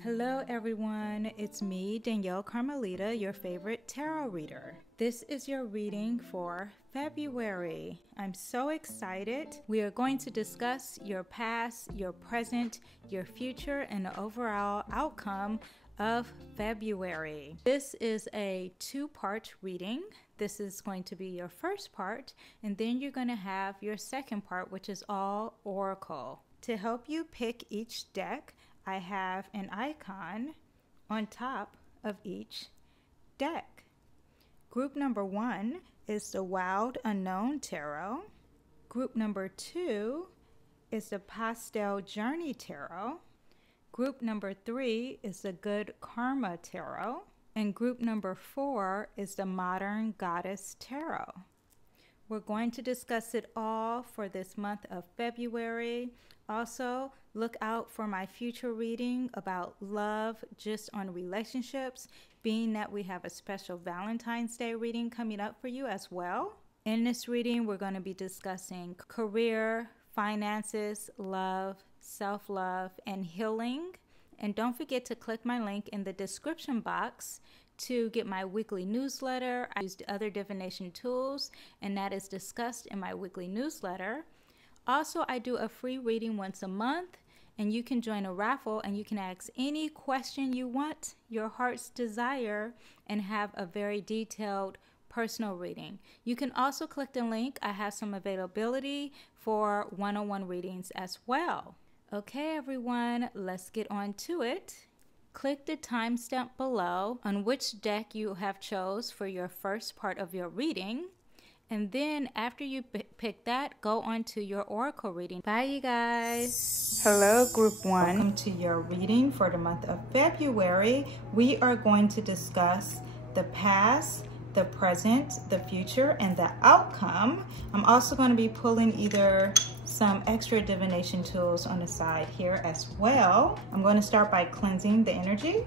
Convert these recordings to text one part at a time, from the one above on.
Hello everyone, it's me, Danyell Carmelita, your favorite tarot reader. This is your reading for February. I'm so excited. We are going to discuss your past, your present, your future, and the overall outcome of February. This is a two-part reading. This is going to be your first part, and then you're going to have your second part, which is all oracle. To help you pick each deck, I have an icon on top of each deck. Group number 1 is the Wild Unknown Tarot. Group number 2 is the Pastel Journey Tarot. Group number 3 is the Good Karma Tarot. And group number 4 is the Modern Goddess Tarot. We're going to discuss it all for this month of February. Also, look out for my future reading about love just on relationships, being that we have a special Valentine's Day reading coming up for you as well. In this reading, we're going to be discussing career, finances, love, self-love, and healing. And don't forget to click my link in the description box to get my weekly newsletter. I use other divination tools, and that is discussed in my weekly newsletter. Also, I do a free reading once a month, and you can join a raffle and you can ask any question you want, your heart's desire, and have a very detailed personal reading. You can also click the link. I have some availability for one-on-one readings as well. Okay, everyone, let's get on to it. Click the timestamp below on which deck you have chose for your first part of your reading. And then after you pick that, go on to your oracle reading. Bye, you guys. Hello, group 1. Welcome to your reading for the month of February. We are going to discuss the past, the present, the future, and the outcome. I'm also going to be pulling either some extra divination tools on the side here as well. I'm going to start by cleansing the energy.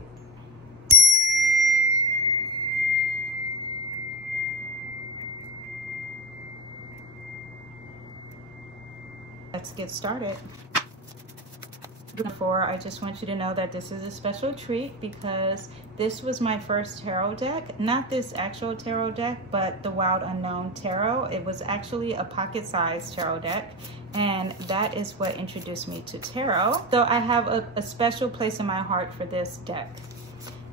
Let's get started. Before, I just want you to know that this is a special treat because this was my first tarot deck. Not this actual tarot deck, but the Wild Unknown Tarot. It was actually a pocket-sized tarot deck, and that is what introduced me to tarot. So I have a special place in my heart for this deck.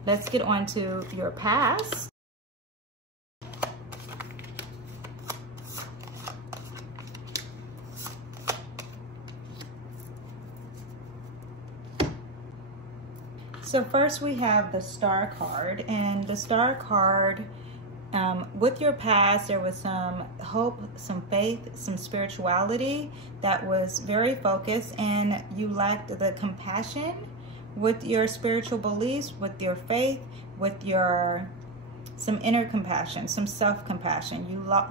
Let's get on to your past. So first we have the Star card, and the Star card, with your past, there was some hope, some faith, some spirituality that was very focused, and you lacked the compassion with your spiritual beliefs, with your faith, with your some inner compassion, some self-compassion.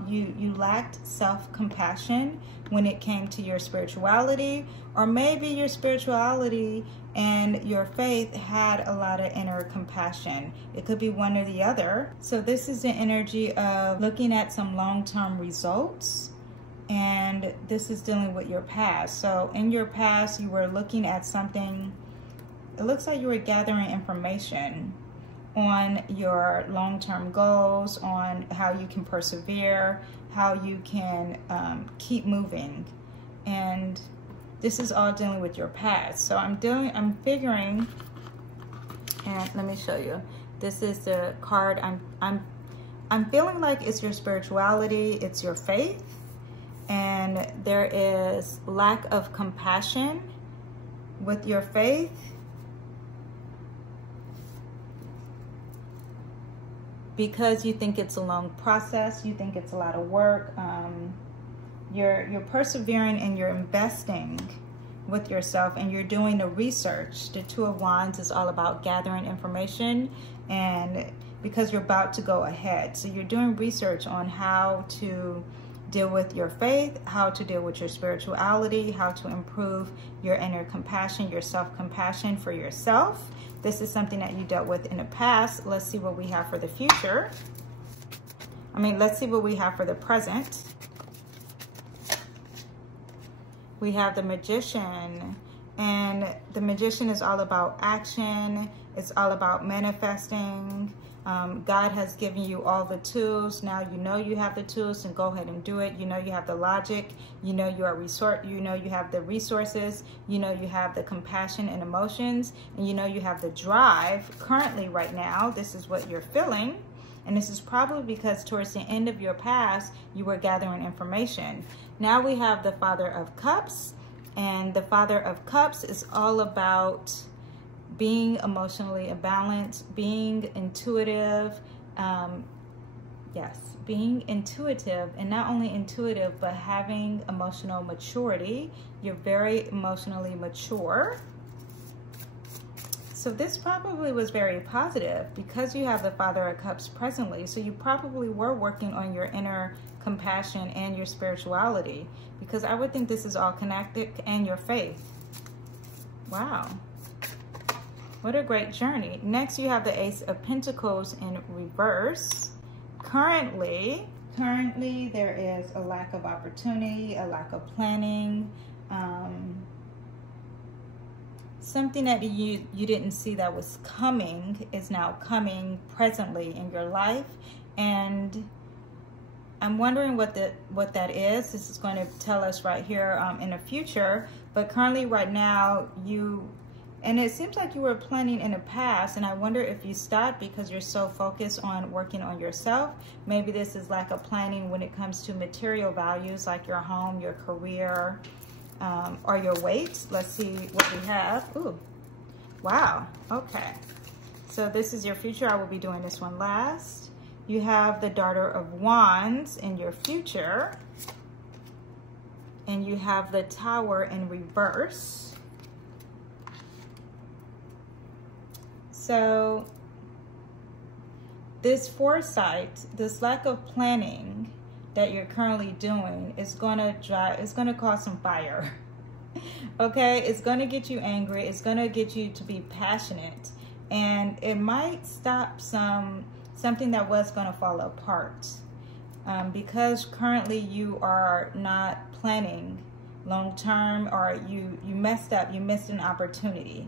You lacked self-compassion when it came to your spirituality, or maybe your spirituality and your faith had a lot of inner compassion. It could be one or the other. So this is the energy of looking at some long-term results, and this is dealing with your past. So in your past, you were looking at something, it looks like you were gathering information on your long-term goals, on how you can persevere, how you can keep moving. And this is all dealing with your past. So I'm figuring, and let me show you. This is the card. I'm feeling like it's your spirituality, it's your faith, and there is lack of compassion with your faith. Because you think it's a long process, you think it's a lot of work, you're persevering and you're investing with yourself, and you're doing the research. The Two of Wands is all about gathering information, and because you're about to go ahead. So you're doing research on how to deal with your faith, how to deal with your spirituality, how to improve your inner compassion, your self-compassion for yourself. This is something that you dealt with in the past. Let's see what we have for the future. Let's see what we have for the present. We have the Magician, And the Magician is all about action. It's all about manifesting. God has given you all the tools. Now you know you have the tools, and go ahead and do it. You know you have the logic. You know you you have the resources. You know you have the compassion and emotions, and you know you have the drive. Currently, right now, this is what you're feeling, and this is probably because towards the end of your past, you were gathering information. Now we have the Father of Cups, and the Father of Cups is all about being emotionally balanced, being intuitive, being intuitive, and not only intuitive, but having emotional maturity. You're very emotionally mature. So this probably was very positive because you have the Father of Cups presently. So you probably were working on your inner compassion and your spirituality, because I would think this is all connected, and your faith. Wow. What a great journey. Next, you have the Ace of Pentacles in reverse. Currently, there is a lack of opportunity, a lack of planning. Something that you didn't see that was coming is now coming presently in your life. And I'm wondering what that is. This is going to tell us right here in the future. But currently, right now, and it seems like you were planning in the past, and I wonder if you stopped because you're so focused on working on yourself. Maybe this is lack of planning when it comes to material values like your home, your career, or your weight. Let's see what we have. Ooh, wow, okay. So this is your future. I will be doing this one last. You have the Daughter of Wands in your future, and you have the Tower in reverse. So this foresight, this lack of planning that you're currently doing is going to cause some fire. Okay, it's going to get you angry. It's going to get you to be passionate, and it might stop something that was going to fall apart, because currently you are not planning long term, or you messed up. You missed an opportunity.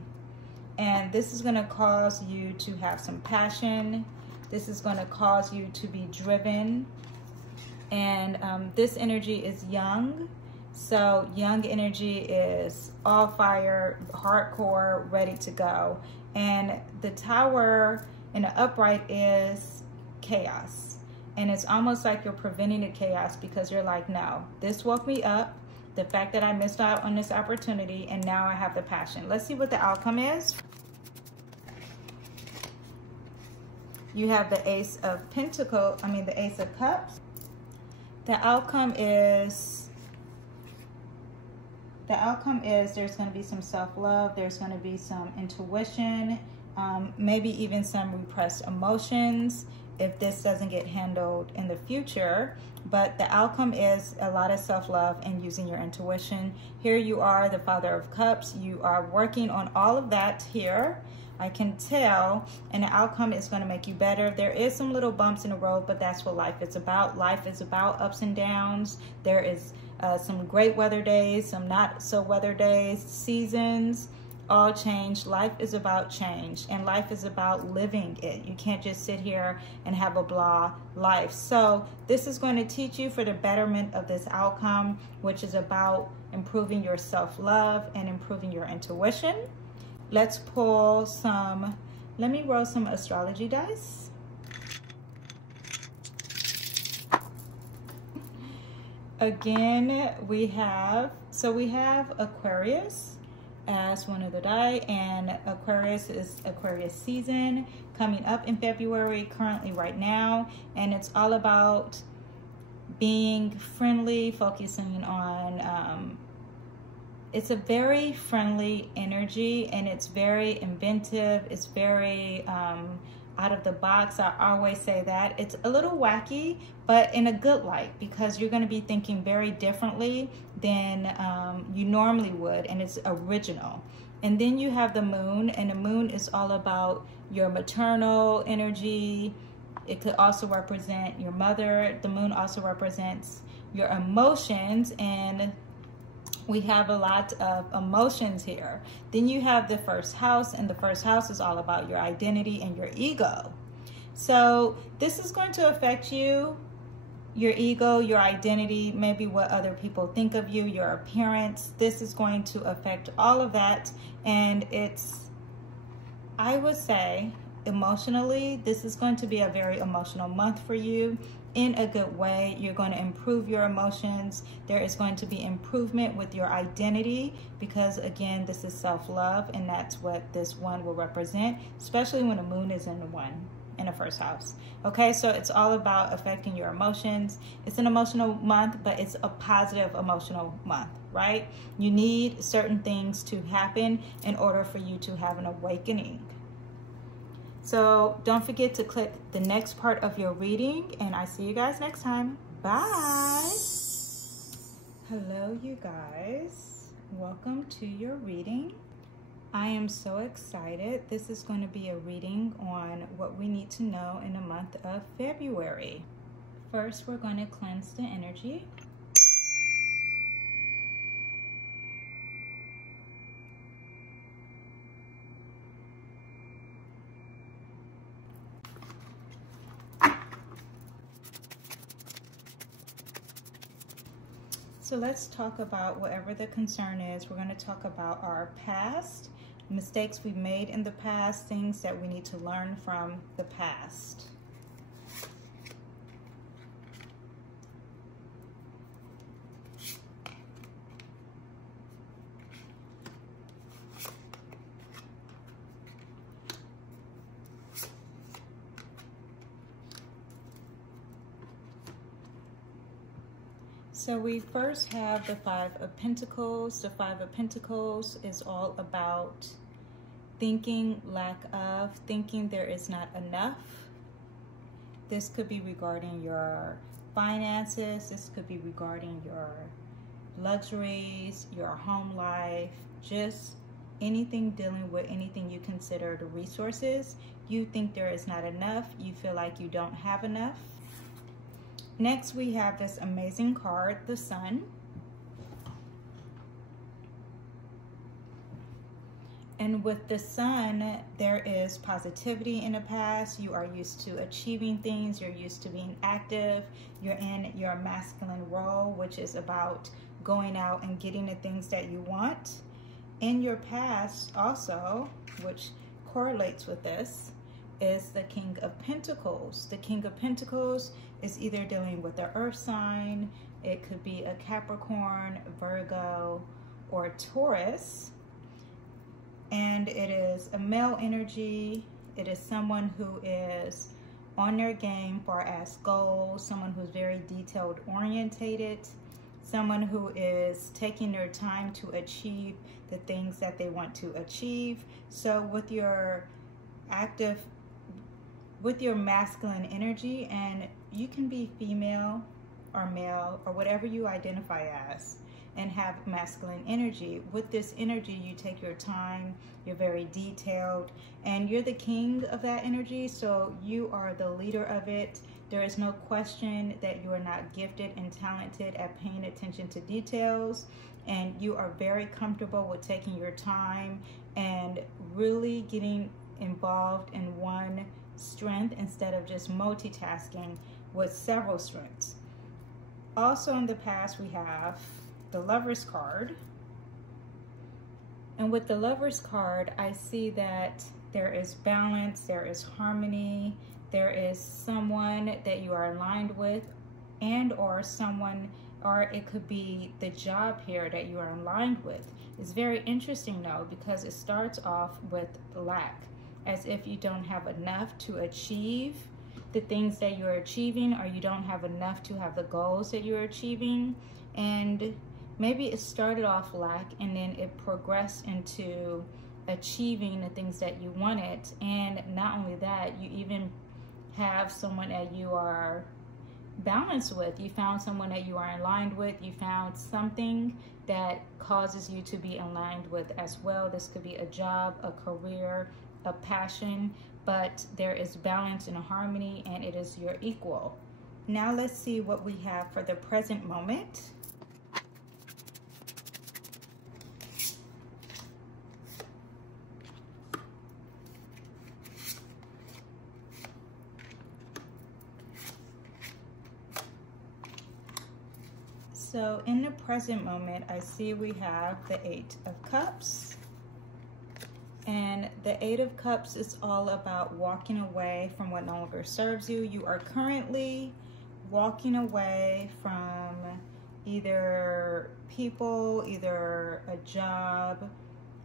And this is going to cause you to have some passion. This is going to cause you to be driven. And this energy is young. So young energy is all fire, hardcore, ready to go. And the Tower in the upright is chaos. And it's almost like you're preventing the chaos because you're like, no, this woke me up. The fact that I missed out on this opportunity, and now I have the passion. Let's see what the outcome is. You have the Ace of Pentacles, the Ace of Cups. The outcome is there's going to be some self-love. There's going to be some intuition, maybe even some repressed emotions if this doesn't get handled in the future. But the outcome is a lot of self-love and using your intuition. Here you are, the Father of Cups. You are working on all of that here. I can tell, and the outcome is going to make you better. There is some little bumps in the road, but that's what life is about. Life is about ups and downs. There is some great weather days, some not so weather days, seasons, all change. Life is about change, and life is about living it. You can't just sit here and have a blah life. So this is going to teach you for the betterment of this outcome, which is about improving your self-love and improving your intuition. Let's pull some, let me roll some astrology dice. Again, we have Aquarius as one of the die, and Aquarius is Aquarius season coming up in February, currently right now, and it's all about being friendly, focusing on it's a very friendly energy, and it's very inventive. It's very out of the box. I always say that. It's a little wacky, but in a good light, because you're going to be thinking very differently than you normally would, and it's original. And then you have the moon, and the moon is all about your maternal energy. It could also represent your mother. The moon also represents your emotions, and We have a lot of emotions here. Then you have the first house, and the first house is all about your identity and your ego. So this is going to affect you, your ego, your identity, maybe what other people think of you, your appearance. This is going to affect all of that. And it's, I would say, emotionally, this is going to be a very emotional month for you in a good way. You're going to improve your emotions. There is going to be improvement with your identity because, again, this is self-love, and that's what this one will represent, especially when the moon is in the first house. Okay, so it's all about affecting your emotions. It's an emotional month, but it's a positive emotional month, right? You need certain things to happen in order for you to have an awakening. So don't forget to click the next part of your reading, and I see you guys next time. Bye. Hello, you guys. Welcome to your reading. I am so excited. This is going to be a reading on what we need to know in the month of February. First, we're going to cleanse the energy. So let's talk about whatever the concern is. We're going to talk about our past, mistakes we've made in the past, things that we need to learn from the past. So we first have the Five of Pentacles. The Five of Pentacles is all about thinking lack of, thinking there is not enough. This could be regarding your finances. This could be regarding your luxuries, your home life, just anything dealing with anything you consider the resources. You think there is not enough. You feel like you don't have enough. Next, we have this amazing card, the Sun. And with the Sun, there is positivity in the past. You are used to achieving things. You're used to being active. You're in your masculine role, which is about going out and getting the things that you want. In your past also, which correlates with this, is the King of Pentacles. The King of Pentacles is either dealing with the earth sign, it could be a Capricorn, Virgo, or Taurus. And it is a male energy. It is someone who is on their game far as goals, someone who's very detailed orientated, someone who is taking their time to achieve the things that they want to achieve. So with your masculine energy, and you can be female or male or whatever you identify as and have masculine energy. With this energy, you take your time, you're very detailed, and you're the king of that energy, so you are the leader of it. There is no question that you are not gifted and talented at paying attention to details, and you are very comfortable with taking your time and really getting involved in one strength instead of just multitasking with several strengths. Also in the past, we have the Lover's card. And with the Lover's card, I see that there is balance, there is harmony, there is someone that you are aligned with, and or it could be the job here that you are aligned with. It's very interesting though, because it starts off with lack, as if you don't have enough to achieve the things that you're achieving, or you don't have enough to have the goals that you're achieving. And maybe it started off lack and then it progressed into achieving the things that you wanted. And not only that, you even have someone that you are balanced with. You found someone that you are aligned with. You found something that causes you to be aligned with as well. This could be a job, a career, a passion, but there is balance and harmony, and it is your equal. Now let's see what we have for the present moment. So in the present moment, I see we have the Eight of Cups. And the Eight of Cups is all about walking away from what no longer serves you. You are currently walking away from either people, either a job,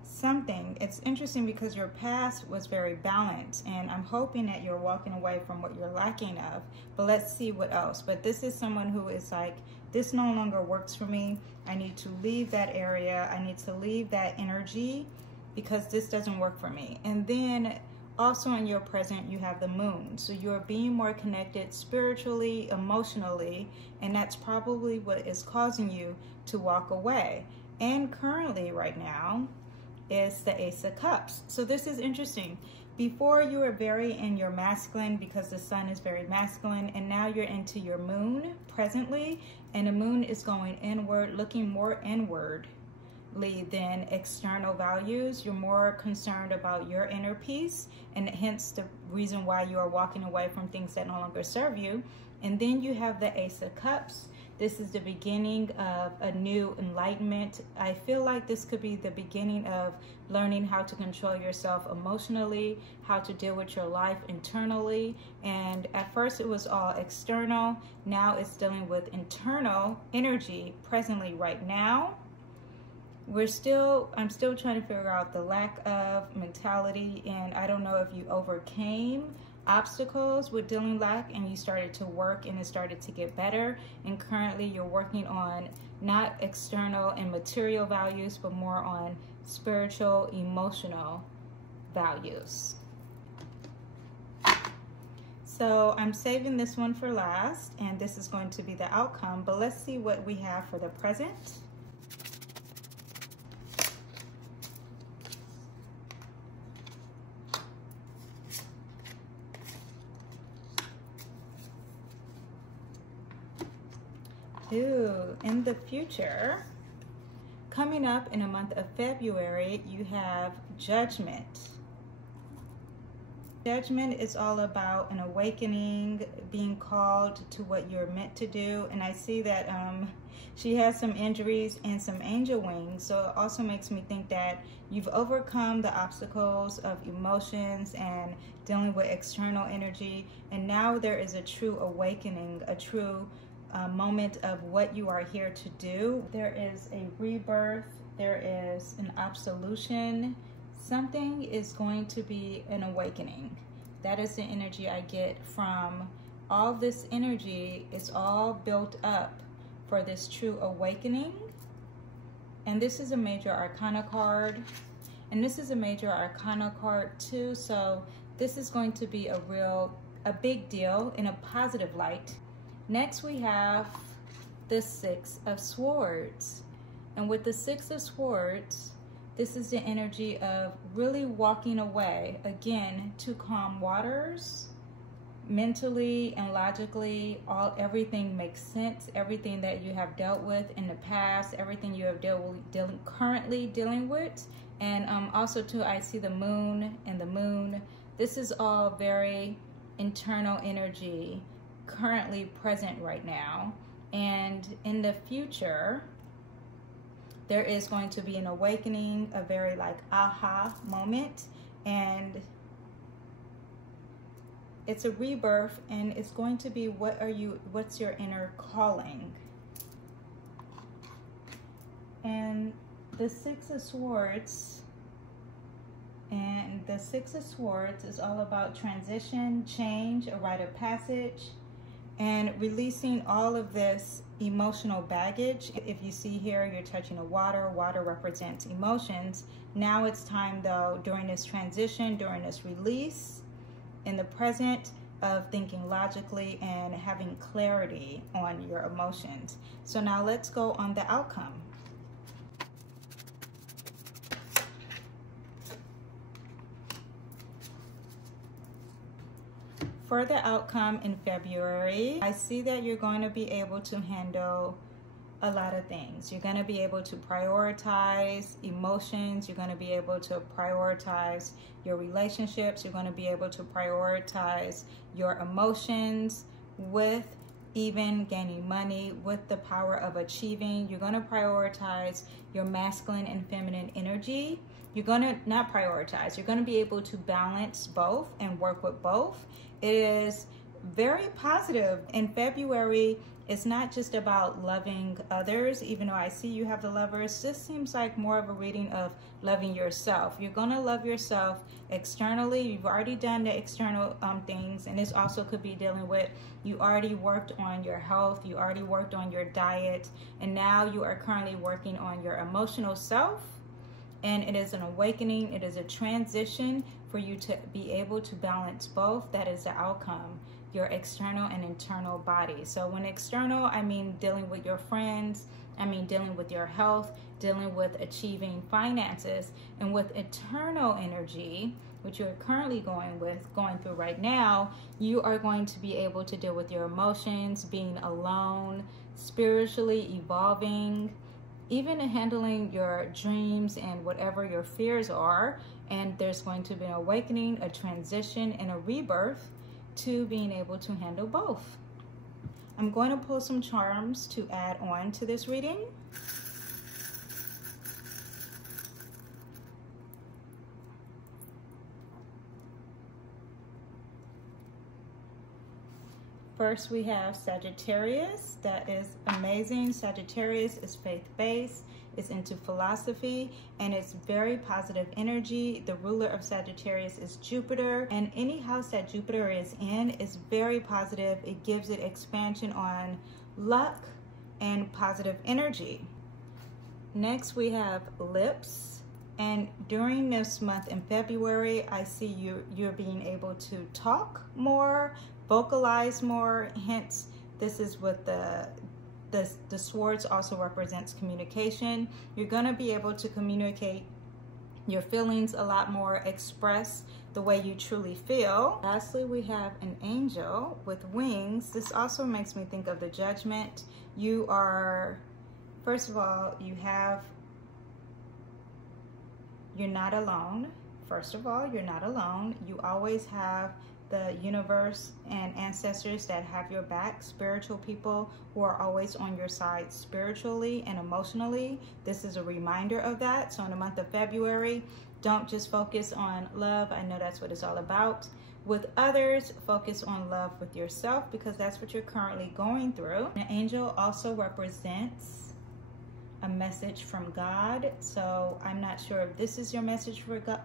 something. It's interesting because your past was very balanced, and I'm hoping that you're walking away from what you're lacking of. But let's see what else. But this is someone who is like, this no longer works for me. I need to leave that area. I need to leave that energy because this doesn't work for me. And then also in your present, you have the moon. So you're being more connected spiritually, emotionally, and that's probably what is causing you to walk away. And currently right now is the Ace of Cups. So this is interesting. Before you were very in your masculine because the sun is very masculine, and now you're into your moon presently, and the moon is going inward, looking more inwardly than external values. You're more concerned about your inner peace, and hence the reason why you are walking away from things that no longer serve you. And then you have the Ace of Cups. This is the beginning of a new enlightenment. I feel like this could be the beginning of learning how to control yourself emotionally, how to deal with your life internally. And at first it was all external. Now it's dealing with internal energy presently right now. I'm still trying to figure out the lack of mentality, and I don't know if you overcame obstacles with dealing lack and you started to work and it started to get better, and currently you're working on not external and material values but more on spiritual, emotional values. So I'm saving this one for last, and this is going to be the outcome, but let's see what we have for the present. In the future, coming up in the month of February, you have Judgment. Judgment is all about an awakening, being called to what you're meant to do. And I see that she has some injuries and some angel wings. So it also makes me think that you've overcome the obstacles of emotions and dealing with external energy. And now there is a true awakening, a true moment of what you are here to do. There is a rebirth, there is an absolution. Something is going to be an awakening. That is the energy I get from all this energy. It's all built up for this true awakening. And this is a major arcana card, and this is a major arcana card too. So this is going to be a big deal in a positive light. Next we have the Six of Swords. And with the Six of Swords, this is the energy of really walking away, again, to calm waters. Mentally and logically, everything makes sense. Everything that you have dealt with in the past, everything you have currently dealing with. And also too, I see the moon and the moon. This is all very internal energy, currently present right now. And in the future, there is going to be an awakening, a very like aha moment, and it's a rebirth, and it's going to be what's your inner calling. And the Six of Swords, and the Six of Swords is all about transition, change, a rite of passage, and releasing all of this emotional baggage. If you see here, you're touching a water. Water represents emotions. Now it's time though, during this transition, during this release, in the present, of thinking logically and having clarity on your emotions. So now let's go on the outcome. For the outcome in February, I see that you're going to be able to handle a lot of things. You're going to be able to prioritize emotions. You're going to be able to prioritize your relationships. You're going to be able to prioritize your emotions with even gaining money, with the power of achieving. You're going to prioritize your masculine and feminine energy. You're going to not prioritize. You're going to be able to balance both and work with both. It is very positive. In February, it's not just about loving others, even though I see you have the Lovers. This seems like more of a reading of loving yourself. You're going to love yourself externally. You've already done the external things, and this also could be dealing with, you already worked on your health, you already worked on your diet, and now you are currently working on your emotional self. And it is an awakening, it is a transition for you to be able to balance both. That is the outcome, your external and internal body. So when external, I mean dealing with your friends, I mean dealing with your health, dealing with achieving finances. And with eternal energy, which you're currently going through right now, you are going to be able to deal with your emotions, being alone, spiritually evolving, even handling your dreams and whatever your fears are. And there's going to be an awakening, a transition, and a rebirth to being able to handle both. I'm going to pull some charms to add on to this reading. First, we have Sagittarius. That is amazing. Sagittarius is faith-based, it's into philosophy, and it's very positive energy. The ruler of Sagittarius is Jupiter, and any house that Jupiter is in is very positive. It gives it expansion on luck and positive energy. Next, we have Lips. And during this month in February, I see you're being able to talk more, vocalize more. Hence, this is with the swords also represents communication. You're going to be able to communicate your feelings a lot more, express the way you truly feel. Lastly, we have an angel with wings. This also makes me think of the Judgment. You are, first of all, you're not alone. First of all, you're not alone. You always have the universe and ancestors that have your back, spiritual people who are always on your side spiritually and emotionally. This is a reminder of that. So in the month of February, don't just focus on love. I know that's what it's all about. With others, focus on love with yourself, because that's what you're currently going through. An angel also represents a message from God. So I'm not sure if this is your message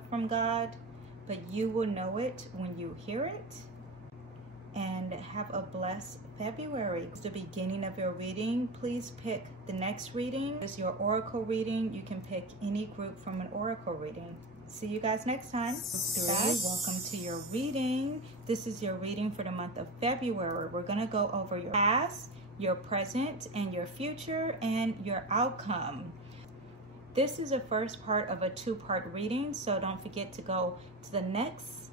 from God, but you will know it when you hear it. And have a blessed February. It's the beginning of your reading. Please pick the next reading. It's your oracle reading. You can pick any group from an oracle reading. See you guys next time. Bye. Welcome to your reading. This is your reading for the month of February. We're going to go over your past, your present, and your future, and your outcome. This is the first part of a two-part reading, so don't forget to go to the next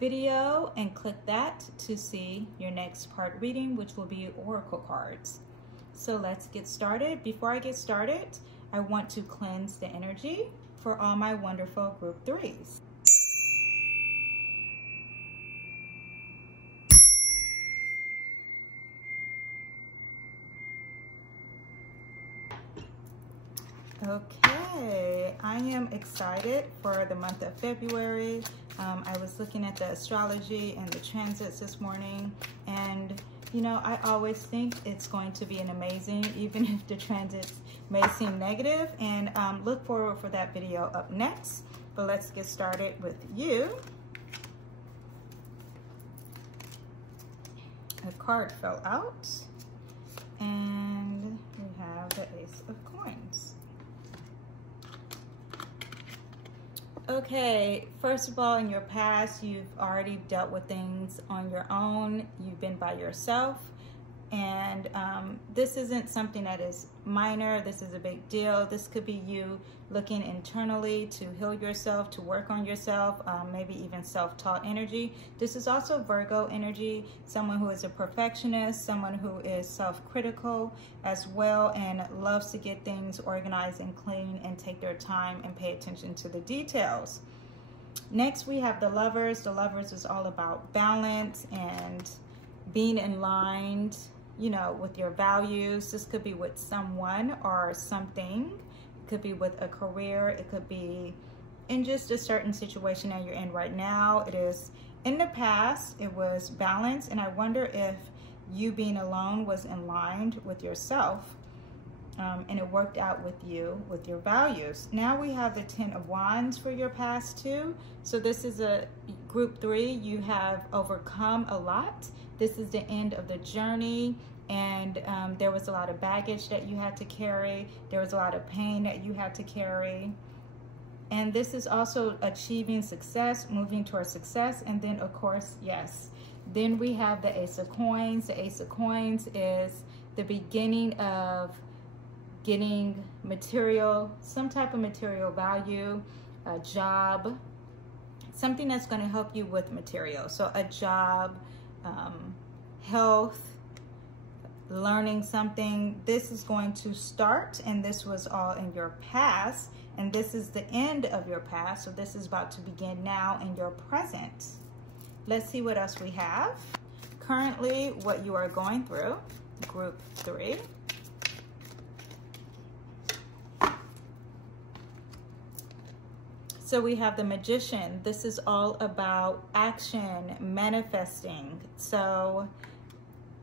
video and click that to see your next part reading, which will be oracle cards. So let's get started. Before I get started, I want to cleanse the energy for all my wonderful group 3s. Okay, I am excited for the month of February. I was looking at the astrology and the transits this morning, and you know, I always think it's going to be an amazing, even if the transits may seem negative, and look forward for that video up next. But let's get started with you. A card fell out, and we have the Ace of Coins. Okay, first of all, in your past, you've already dealt with things on your own. You've been by yourself, and this isn't something that is minor. This is a big deal. This could be you looking internally to heal yourself, to work on yourself, maybe even self-taught energy. This is also Virgo energy, someone who is a perfectionist, someone who is self-critical as well, and loves to get things organized and clean and take their time and pay attention to the details. Next, we have the Lovers. The Lovers is all about balance and being in line you know, with your values. This could be with someone or something. It could be with a career. It could be in just a certain situation that you're in right now. It is in the past, it was balance, and I wonder if you being alone was in line with yourself, and it worked out with you, with your values. Now we have the 10 of Wands for your past too. So this is a group 3. You have overcome a lot. This is the end of the journey, and there was a lot of baggage that you had to carry. There was a lot of pain that you had to carry. And this is also achieving success, moving towards success. And then, of course, yes. Then we have the Ace of Coins. The Ace of Coins is the beginning of getting material, some type of material value, a job, something that's going to help you with material. So a job, health, learning something. This is going to start, and this was all in your past. And this is the end of your past, so this is about to begin now in your present. Let's see what else we have. Currently, what you are going through, group 3. So we have the Magician. This is all about action, manifesting. So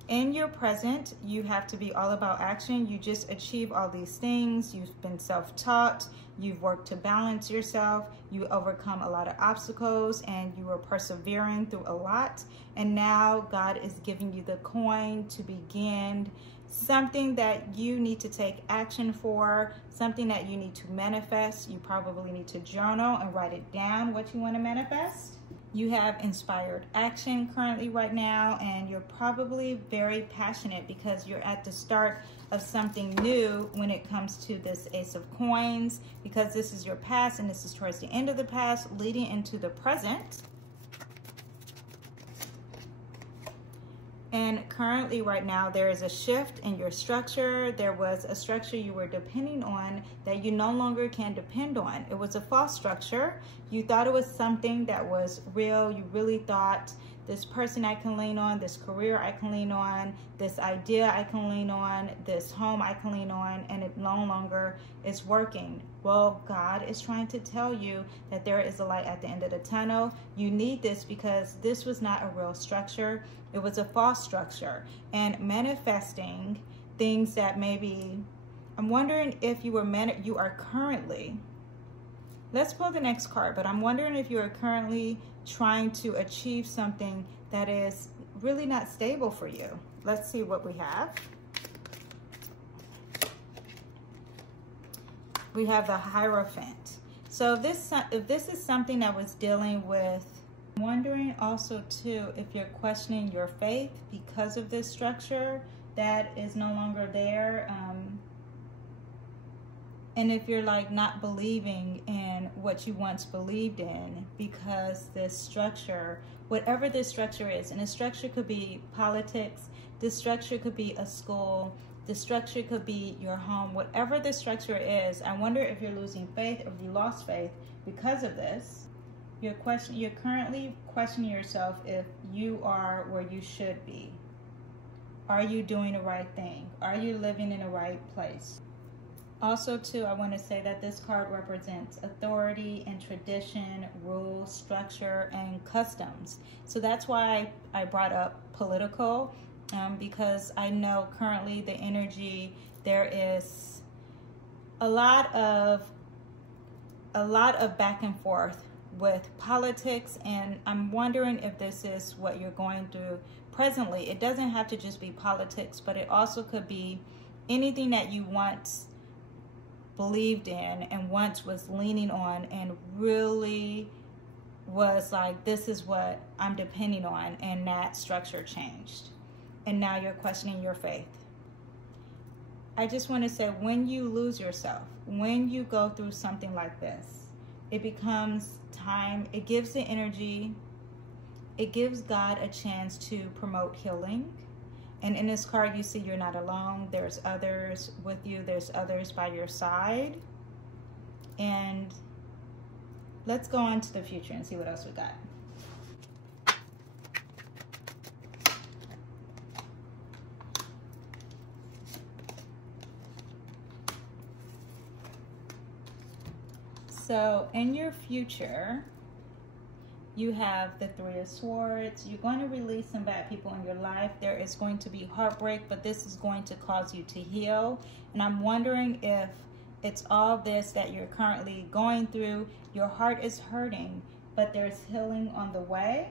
in your present, you have to be all about action. You just achieve all these things. You've been self-taught. You've worked to balance yourself. You overcome a lot of obstacles, and you are persevering through a lot. And now God is giving you the coin to begin something that you need to take action for, something that you need to manifest. You probably need to journal and write it down what you want to manifest. You have inspired action currently right now, and you're probably very passionate because you're at the start of something new when it comes to this Ace of Coins, because this is your past and this is towards the end of the past leading into the present. And currently right now there is a shift in your structure. There was a structure you were depending on that you no longer can depend on. It was a false structure. You thought it was something that was real. You really thought, this person I can lean on, this career I can lean on, this idea I can lean on, this home I can lean on, and it no longer is working. Well, God is trying to tell you that there is a light at the end of the tunnel. You need this because this was not a real structure. It was a false structure. And manifesting things that maybe, I'm wondering if you are currently, let's pull the next card, but I'm wondering if you are currently trying to achieve something that is really not stable for you. Let's see what we have. We have the Hierophant. So if this is something that was dealing with, I'm wondering also too if you're questioning your faith because of this structure that is no longer there. And if you're like not believing in what you once believed in because this structure, whatever this structure is, and a structure could be politics, this structure could be a school, the structure could be your home, whatever the structure is, I wonder if you're losing faith or if you lost faith because of this. You're currently questioning yourself if you are where you should be. Are you doing the right thing? Are you living in the right place? Also, too, I want to say that this card represents authority and tradition, rules, structure, and customs. So that's why I brought up political, because I know currently the energy, there is a lot of back and forth with politics, and I'm wondering if this is what you're going through presently. It doesn't have to just be politics, but it also could be anything that you once believed in and once was leaning on and really was like, this is what I'm depending on, and that structure changed and now you're questioning your faith. I just want to say, when you lose yourself, when you go through something like this, it becomes time, it gives the energy, it gives God a chance to promote healing. And in this card, you see you're not alone. There's others with you. There's others by your side. And let's go on to the future and see what else we got. So in your future, you have the Three of Swords. You're going to release some bad people in your life. There is going to be heartbreak, but this is going to cause you to heal. And I'm wondering if it's all this that you're currently going through. Your heart is hurting, but there's healing on the way.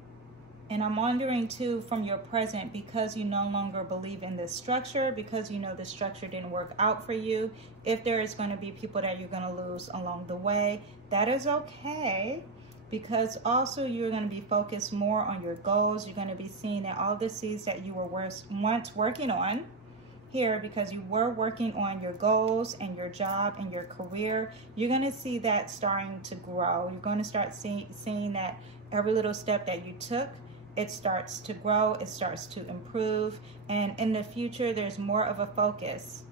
And I'm wondering too, from your present, because you no longer believe in this structure, because you know the structure didn't work out for you, if there is going to be people that you're going to lose along the way, that is okay. Because also you're going to be focused more on your goals. You're going to be seeing that all the seeds that you were once working on here, because you were working on your goals and your job and your career, you're going to see that starting to grow. You're going to start seeing that every little step that you took, it starts to grow, it starts to improve. And in the future, there's more of a focus.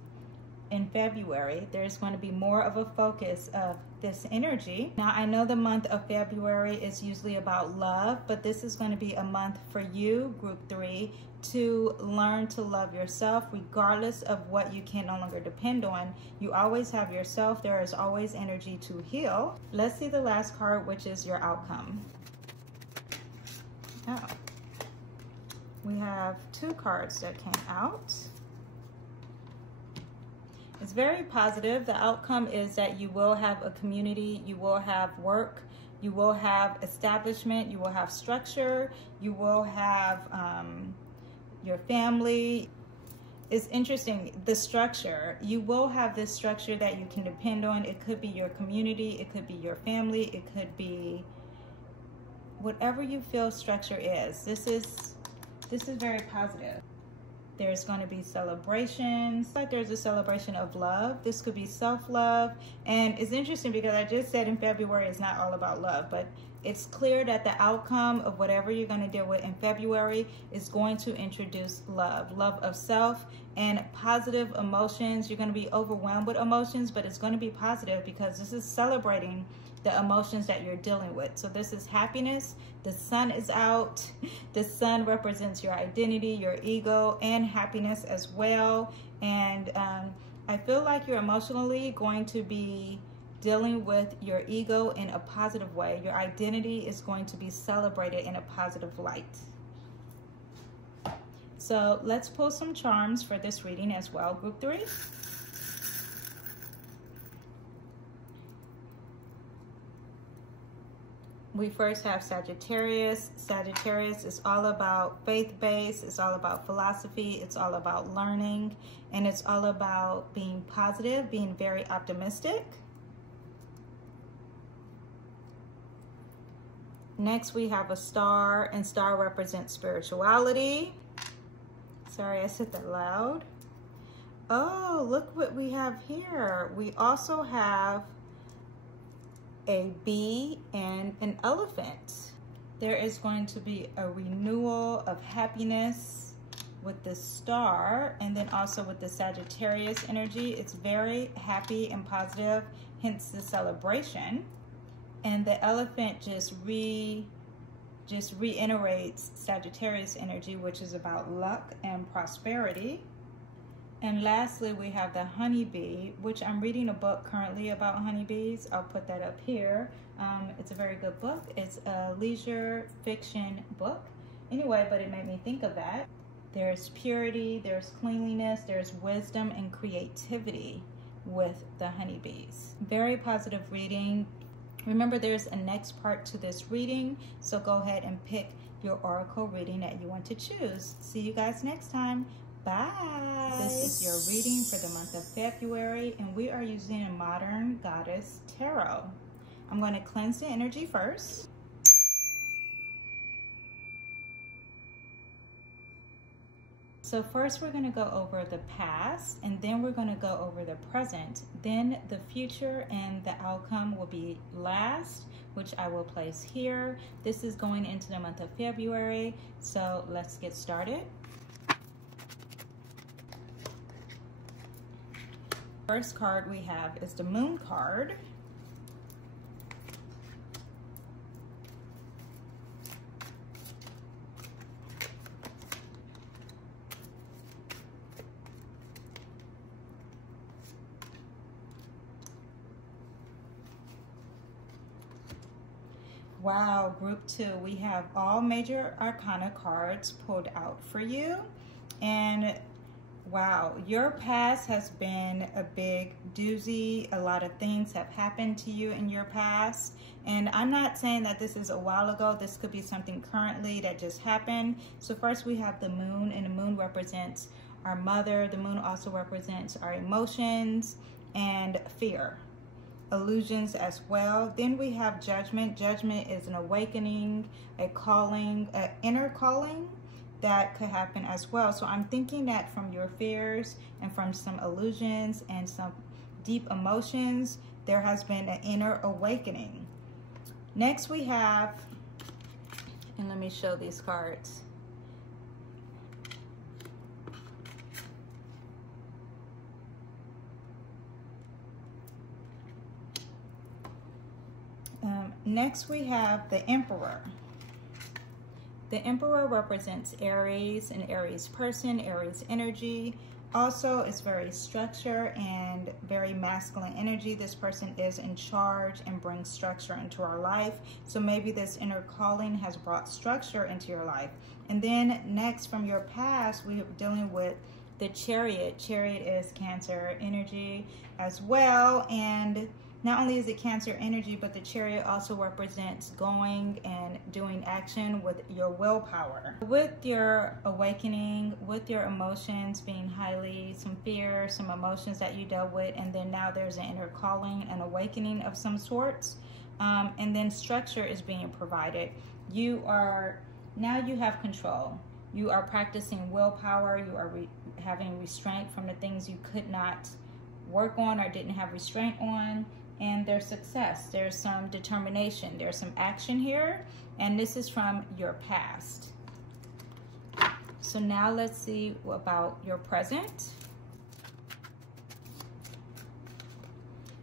In February, there's going to be more of a focus of this energy. Now, I know the month of February is usually about love, but this is going to be a month for you, Group 3, to learn to love yourself regardless of what you can no longer depend on. You always have yourself. There is always energy to heal. Let's see the last card, which is your outcome. Oh, we have 2 cards that came out. It's very positive. The outcome is that you will have a community, you will have work, you will have establishment, you will have structure, you will have your family. It's interesting, the structure. You will have this structure that you can depend on. It could be your community, it could be your family, it could be whatever you feel structure is. This is very positive. There's going to be celebrations, like there's a celebration of love. This could be self-love. And it's interesting because I just said in February it's not all about love, but it's clear that the outcome of whatever you're going to deal with in February is going to introduce love of self and positive emotions. You're going to be overwhelmed with emotions, but it's going to be positive because this is celebrating the emotions that you're dealing with. So this is happiness. The sun is out. The sun represents your identity, your ego, and happiness as well. And I feel like you're emotionally going to be dealing with your ego in a positive way. Your identity is going to be celebrated in a positive light. So let's pull some charms for this reading as well, Group 3. We first have Sagittarius. Sagittarius is all about faith-based. It's all about philosophy. It's all about learning. And it's all about being positive, being very optimistic. Next, we have a star, and star represents spirituality. Sorry, I said that loud. Oh, look what we have here. We also have a bee and an elephant. There is going to be a renewal of happiness with the star, and then also with the Sagittarius energy. It's very happy and positive, hence the celebration. And the elephant just reiterates Sagittarius energy, which is about luck and prosperity. And lastly, we have the honeybee, which I'm reading a book currently about honeybees. I'll put that up here. It's a very good book. It's a leisure fiction book. Anyway, but it made me think of that. There's purity, there's cleanliness, there's wisdom and creativity with the honeybees. Very positive reading. Remember, there's a next part to this reading, so go ahead and pick your oracle reading that you want to choose. See you guys next time. Bye. This is your reading for the month of February, and we are using a Modern Goddess Tarot. I'm going to cleanse the energy first. So first we're going to go over the past, and then we're going to go over the present. Then the future and the outcome will be last, which I will place here. This is going into the month of February, so let's get started. First card we have is the Moon card. Wow, group 2, we have all major arcana cards pulled out for you. And wow, your past has been a big doozy. A lot of things have happened to you in your past. And I'm not saying that this is a while ago. This could be something currently that just happened. So first we have the moon, and the moon represents our mother. The moon also represents our emotions and fear. Illusions as well. Then we have judgment. Judgment is an awakening, a calling, an inner calling that could happen as well. So I'm thinking that from your fears and from some illusions and some deep emotions, there has been an inner awakening. Next we have, and let me show these cards. Next we have the Emperor. The Emperor represents Aries, an Aries person, Aries energy. Also, it's very structure and very masculine energy. This person is in charge and brings structure into our life. So maybe this inner calling has brought structure into your life. And then next, from your past, we're dealing with the Chariot. Chariot is Cancer energy as well. And not only is it Cancer energy, but the Chariot also represents going and doing action with your willpower. With your awakening, with your emotions being highly, some fear, some emotions that you dealt with, and then now there's an inner calling, an awakening of some sorts, and then structure is being provided. Now you have control. You are practicing willpower. You are having restraint from the things you could not work on or didn't have restraint on. And there's success, there's some determination, there's some action here, and this is from your past. So now let's see about your present.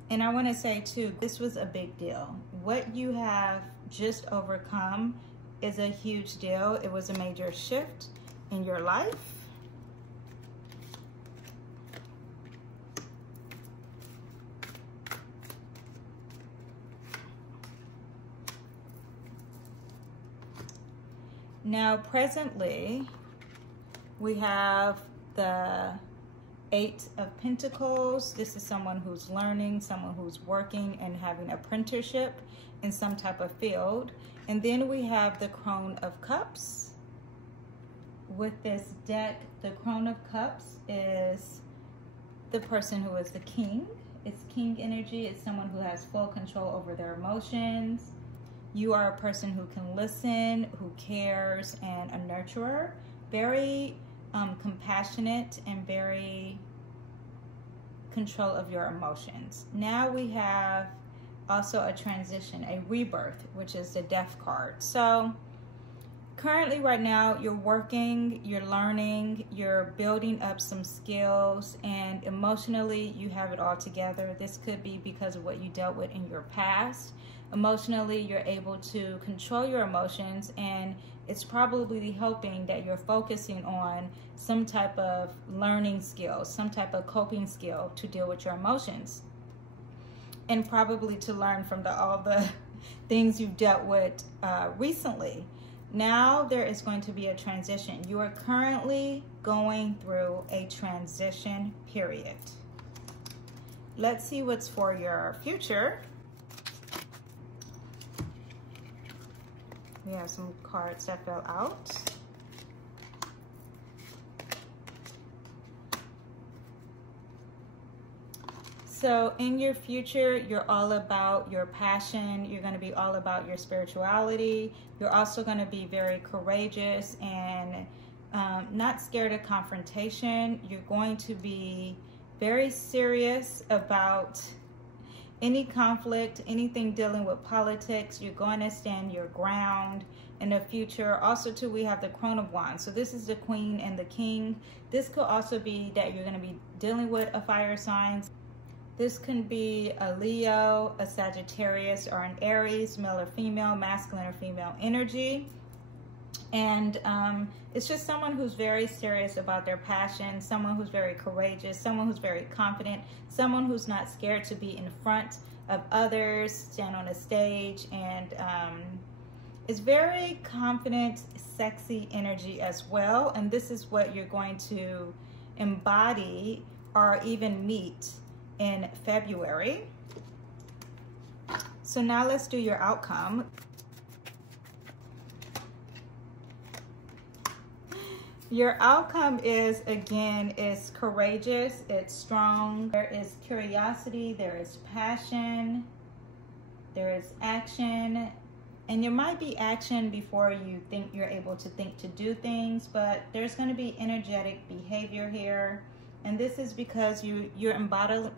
And I want to say too, this was a big deal. What you have just overcome is a huge deal. It was a major shift in your life. Now, presently, we have the 8 of Pentacles. This is someone who's learning, someone who's working and having apprenticeship in some type of field. And then we have the Crone of Cups. With this deck, the Crone of Cups is the person who is the king. It's king energy. It's someone who has full control over their emotions. You are a person who can listen, who cares, and a nurturer. Very compassionate and very control of your emotions. Now we have also a transition, a rebirth, which is the Death card. So currently right now you're working, you're learning, you're building up some skills, and emotionally you have it all together. This could be because of what you dealt with in your past. Emotionally, you're able to control your emotions, and it's probably hoping that you're focusing on some type of learning skill, some type of coping skill to deal with your emotions, and probably to learn from all the things you've dealt with recently. Now there is going to be a transition. You are currently going through a transition period. Let's see what's for your future. We have some cards that fell out. So in your future, you're all about your passion. You're going to be all about your spirituality. You're also going to be very courageous and not scared of confrontation. You're going to be very serious about any conflict, anything dealing with politics. You're going to stand your ground in the future. Also too, we have the Crone of Wands. So this is the Queen and the King. This could also be that you're going to be dealing with a fire sign. This can be a Leo, a Sagittarius, or an Aries, male or female, masculine or female energy. And it's just someone who's very serious about their passion, someone who's very courageous, someone who's very confident, someone who's not scared to be in front of others, stand on a stage, and is very confident, sexy energy as well. And this is what you're going to embody or even meet in February. So now let's do your outcome. Your outcome is, again, is courageous, it's strong, there is curiosity, there is passion, there is action, and there might be action before you think you're able to think to do things, but there's going to be energetic behavior here. And this is because you're embodying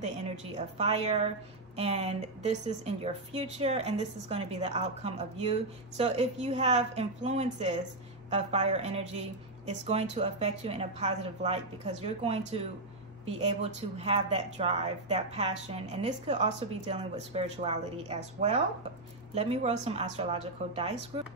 the energy of fire, and this is in your future, and this is going to be the outcome of you. So if you have influences of fire energy, it's going to affect you in a positive light, because you're going to be able to have that drive, that passion. And this could also be dealing with spirituality as well. Let me roll some astrological dice group.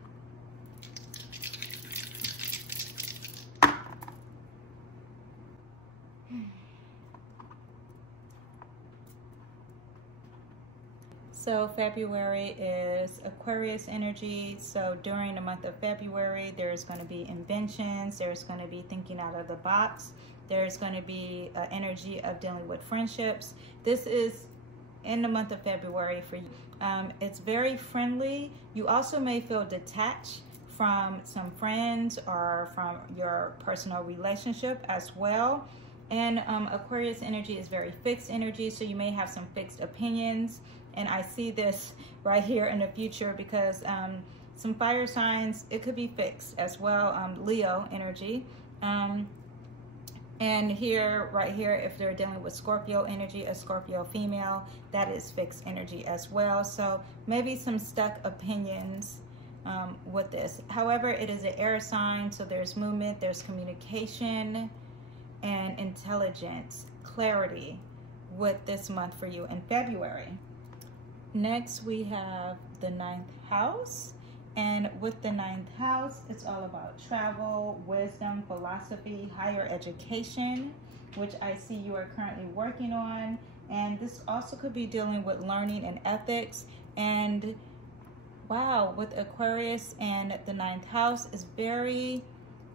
So February is Aquarius energy. So during the month of February, there's going to be inventions. There's going to be thinking out of the box. There's going to be energy of dealing with friendships. This is in the month of February for you. It's very friendly. You also may feel detached from some friends or from your personal relationship as well. And Aquarius energy is very fixed energy, so you may have some fixed opinions. And I see this right here in the future because some fire signs, it could be fixed as well. Leo energy. And here, right here, if they're dealing with Scorpio energy, a Scorpio female, that is fixed energy as well. So maybe some stuck opinions with this. However, it is an air sign, so there's movement, there's communication, and intelligence, clarity with this month for you in February. Next, we have the 9th house. And with the 9th house, it's all about travel, wisdom, philosophy, higher education, which I see you are currently working on. And this also could be dealing with learning and ethics. And wow, with Aquarius and the 9th house is very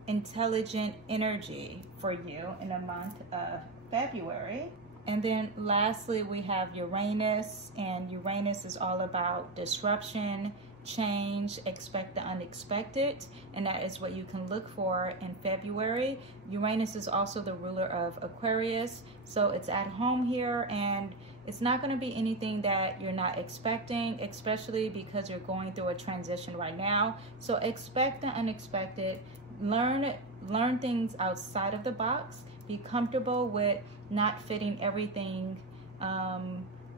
intelligent energy for you in the month of February. And then lastly, we have Uranus, and Uranus is all about disruption, change, expect the unexpected, and that is what you can look for in February. Uranus is also the ruler of Aquarius, so it's at home here, and it's not going to be anything that you're not expecting, especially because you're going through a transition right now. So expect the unexpected, learn things outside of the box, be comfortable with not fitting everything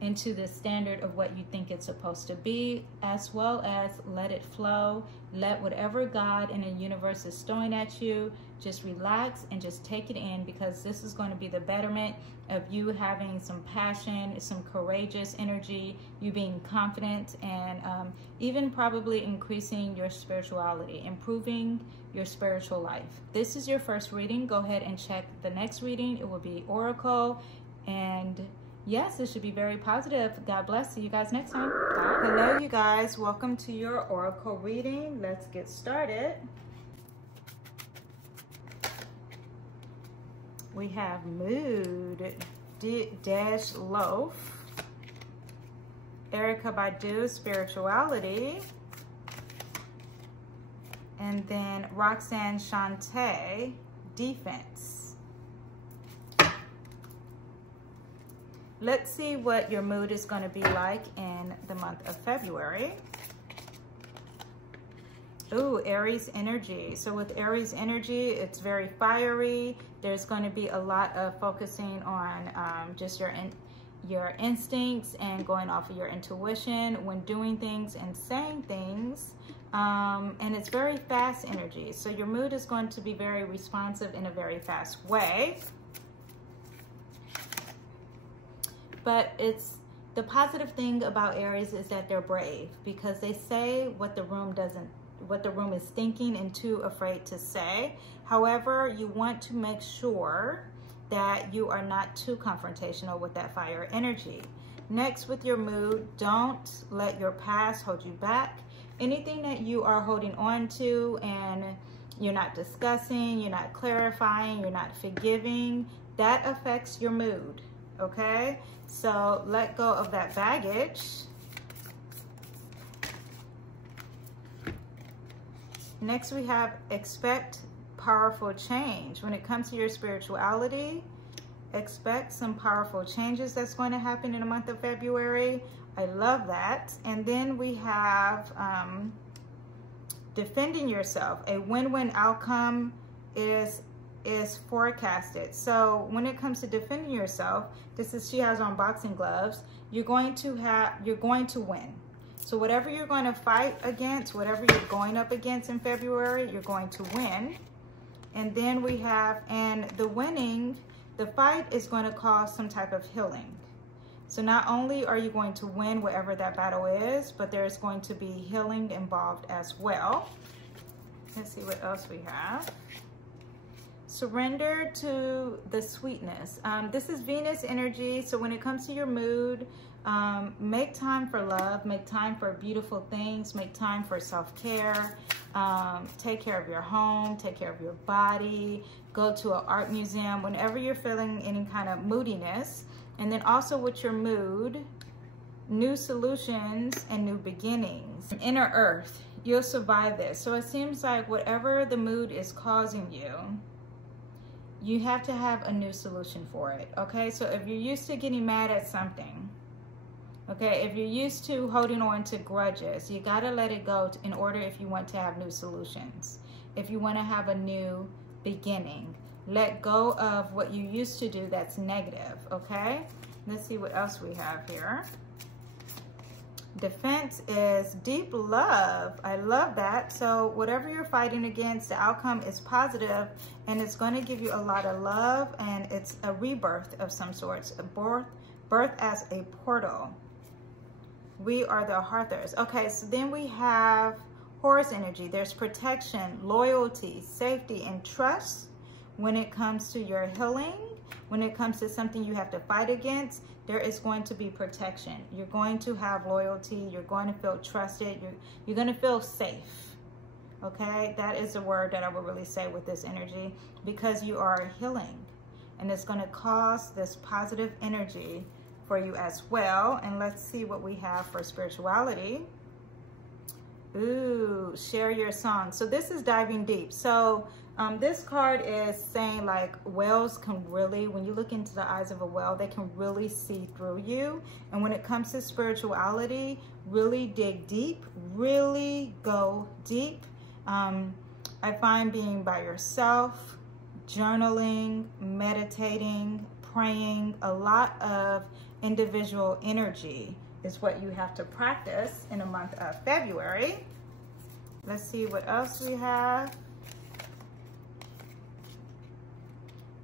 into the standard of what you think it's supposed to be, as well as let it flow. Let whatever God and the universe is throwing at you, just relax and just take it in, because this is going to be the betterment of you having some passion, some courageous energy, you being confident, and even probably increasing your spirituality, improving your spiritual life. This is your first reading. Go ahead and check the next reading. It will be Oracle, and yes, it should be very positive. God bless. See you guys next time. Bye. Hello, you guys. Welcome to your Oracle reading. Let's get started. We have Mood, Dash Loaf, Erykah Badu, Spirituality, and then Roxanne Shante, Defense. Let's see what your mood is going to be like in the month of February. Ooh, Aries energy. So with Aries energy, it's very fiery. There's going to be a lot of focusing on just your instincts and going off of your intuition when doing things and saying things. And it's very fast energy. So your mood is going to be very responsive in a very fast way. But it's the positive thing about Aries is that they're brave, because they say what the room what the room is thinking and too afraid to say. However, you want to make sure that you are not too confrontational with that fire energy. Next, with your mood, don't let your past hold you back. Anything that you are holding on to and you're not discussing, you're not clarifying, you're not forgiving, that affects your mood, okay? So let go of that baggage. Next, we have expect powerful change. When it comes to your spirituality, expect some powerful changes that's going to happen in the month of February. I love that. And then we have defending yourself. A win-win outcome is forecasted. So when it comes to defending yourself, she has on boxing gloves, you're going to win. So whatever you're going to fight against, whatever you're going up against in February, you're going to win. And then we have, and the winning, the fight is going to cause some type of healing. So not only are you going to win whatever that battle is, but there's going to be healing involved as well. Let's see what else we have. Surrender to the sweetness. This is Venus energy. So when it comes to your mood, make time for love, make time for beautiful things, make time for self-care, take care of your home, take care of your body, go to an art museum whenever you're feeling any kind of moodiness. And then also with your mood, new solutions and new beginnings. Inner Earth, you'll survive this. So it seems like whatever the mood is causing you, you have to have a new solution for it, okay? So if you're used to getting mad at something, okay, if you're used to holding on to grudges, you gotta let it go in order if you want to have new solutions. If you wanna have a new beginning, let go of what you used to do that's negative, okay? Let's see what else we have here. Defense is deep love. I love that. So whatever you're fighting against, the outcome is positive and it's going to give you a lot of love, and it's a rebirth of some sorts, a birth as a portal. We are the hearthers. Okay, so then we have Horus energy. There's protection, loyalty, safety, and trust. When it comes to your healing, when it comes to something you have to fight against, there is going to be protection. You're going to have loyalty. You're going to feel trusted. You're going to feel safe. Okay, that is the word that I would really say with this energy, because you are healing, and it's going to cause this positive energy for you as well. And let's see what we have for spirituality. Ooh, share your song. So this is diving deep. So this card is saying like whales can really, when you look into the eyes of a whale, they can really see through you. And when it comes to spirituality, really dig deep, really go deep. I find being by yourself, journaling, meditating, praying, a lot of individual energy is what you have to practice in the month of February. Let's see what else we have.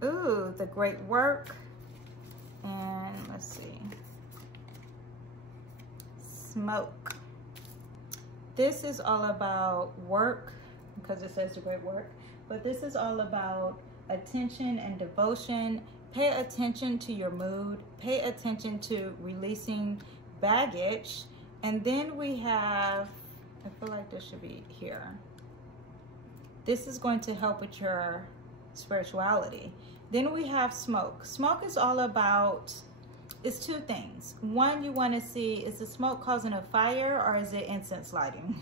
Ooh, the great work. And let's see. Smoke. This is all about work, because it says the great work, but this is all about attention and devotion. Pay attention to your mood. Pay attention to releasing baggage. And then we have, I feel like this should be here. This is going to help with your spirituality. Then we have smoke. Smoke is all about, it's two things. One, you want to see, is the smoke causing a fire or is it incense lighting?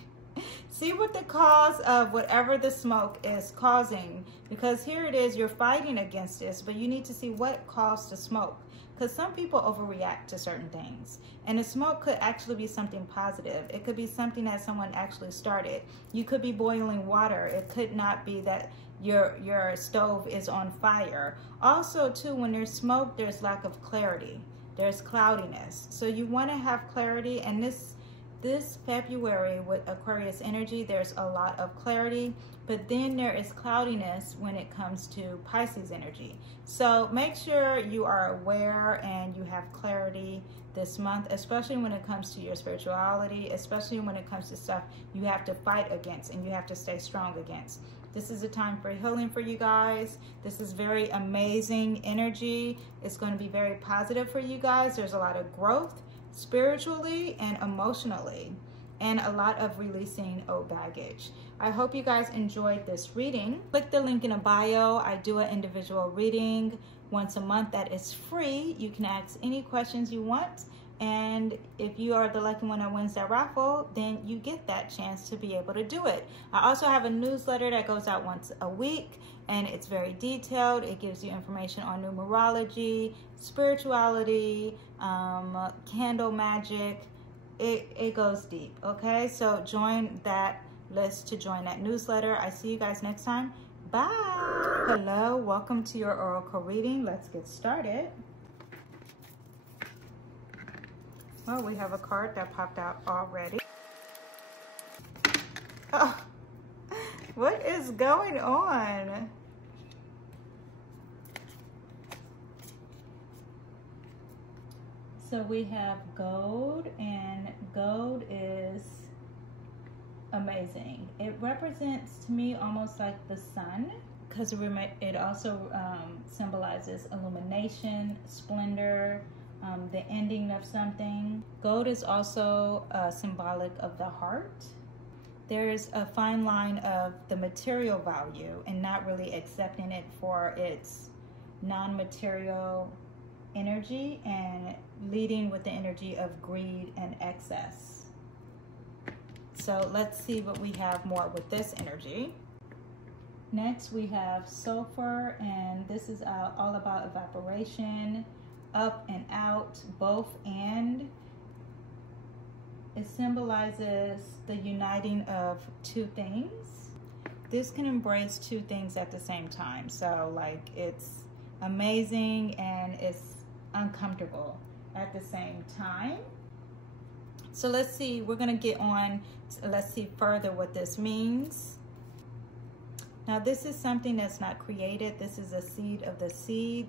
See what the cause of whatever the smoke is causing, because here it is, you're fighting against this, but you need to see what caused the smoke, because some people overreact to certain things, and the smoke could actually be something positive. It could be something that someone actually started. You could be boiling water. It could not be that your stove is on fire. Also too, when there's smoke, there's lack of clarity. There's cloudiness. So you want to have clarity, and this February with Aquarius energy, there's a lot of clarity. but then there is cloudiness when it comes to Pisces energy. So make sure you are aware and you have clarity this month, especially when it comes to your spirituality, especially when it comes to stuff you have to fight against and you have to stay strong against. This is a time for healing for you guys. This is very amazing energy. It's going to be very positive for you guys. There's a lot of growth spiritually and emotionally, and a lot of releasing old baggage. I hope you guys enjoyed this reading. Click the link in the bio. I do an individual reading once a month that is free. You can ask any questions you want. And if you are the lucky one that wins that raffle, then you get that chance to be able to do it. I also have a newsletter that goes out once a week, and it's very detailed. It gives you information on numerology, spirituality, candle magic. It goes deep, okay? So join that list to join that newsletter. I see you guys next time. Bye. Hello, welcome to your oracle reading. Let's get started. Oh, we have a card that popped out already. Oh, what is going on? So we have gold, and gold is amazing. It represents to me almost like the sun, because it also symbolizes illumination, splendor, the ending of something. Gold is also symbolic of the heart. There's a fine line of the material value and not really accepting it for its non-material energy and leading with the energy of greed and excess. So let's see what we have more with this energy. Next we have sulfur, and this is all about evaporation, up and out, both and. It symbolizes the uniting of two things. This can embrace two things at the same time. So like it's amazing and it's uncomfortable at the same time. So let's see, we're gonna get on, let's see further what this means. Now this is something that's not created. This is a seed of the seed.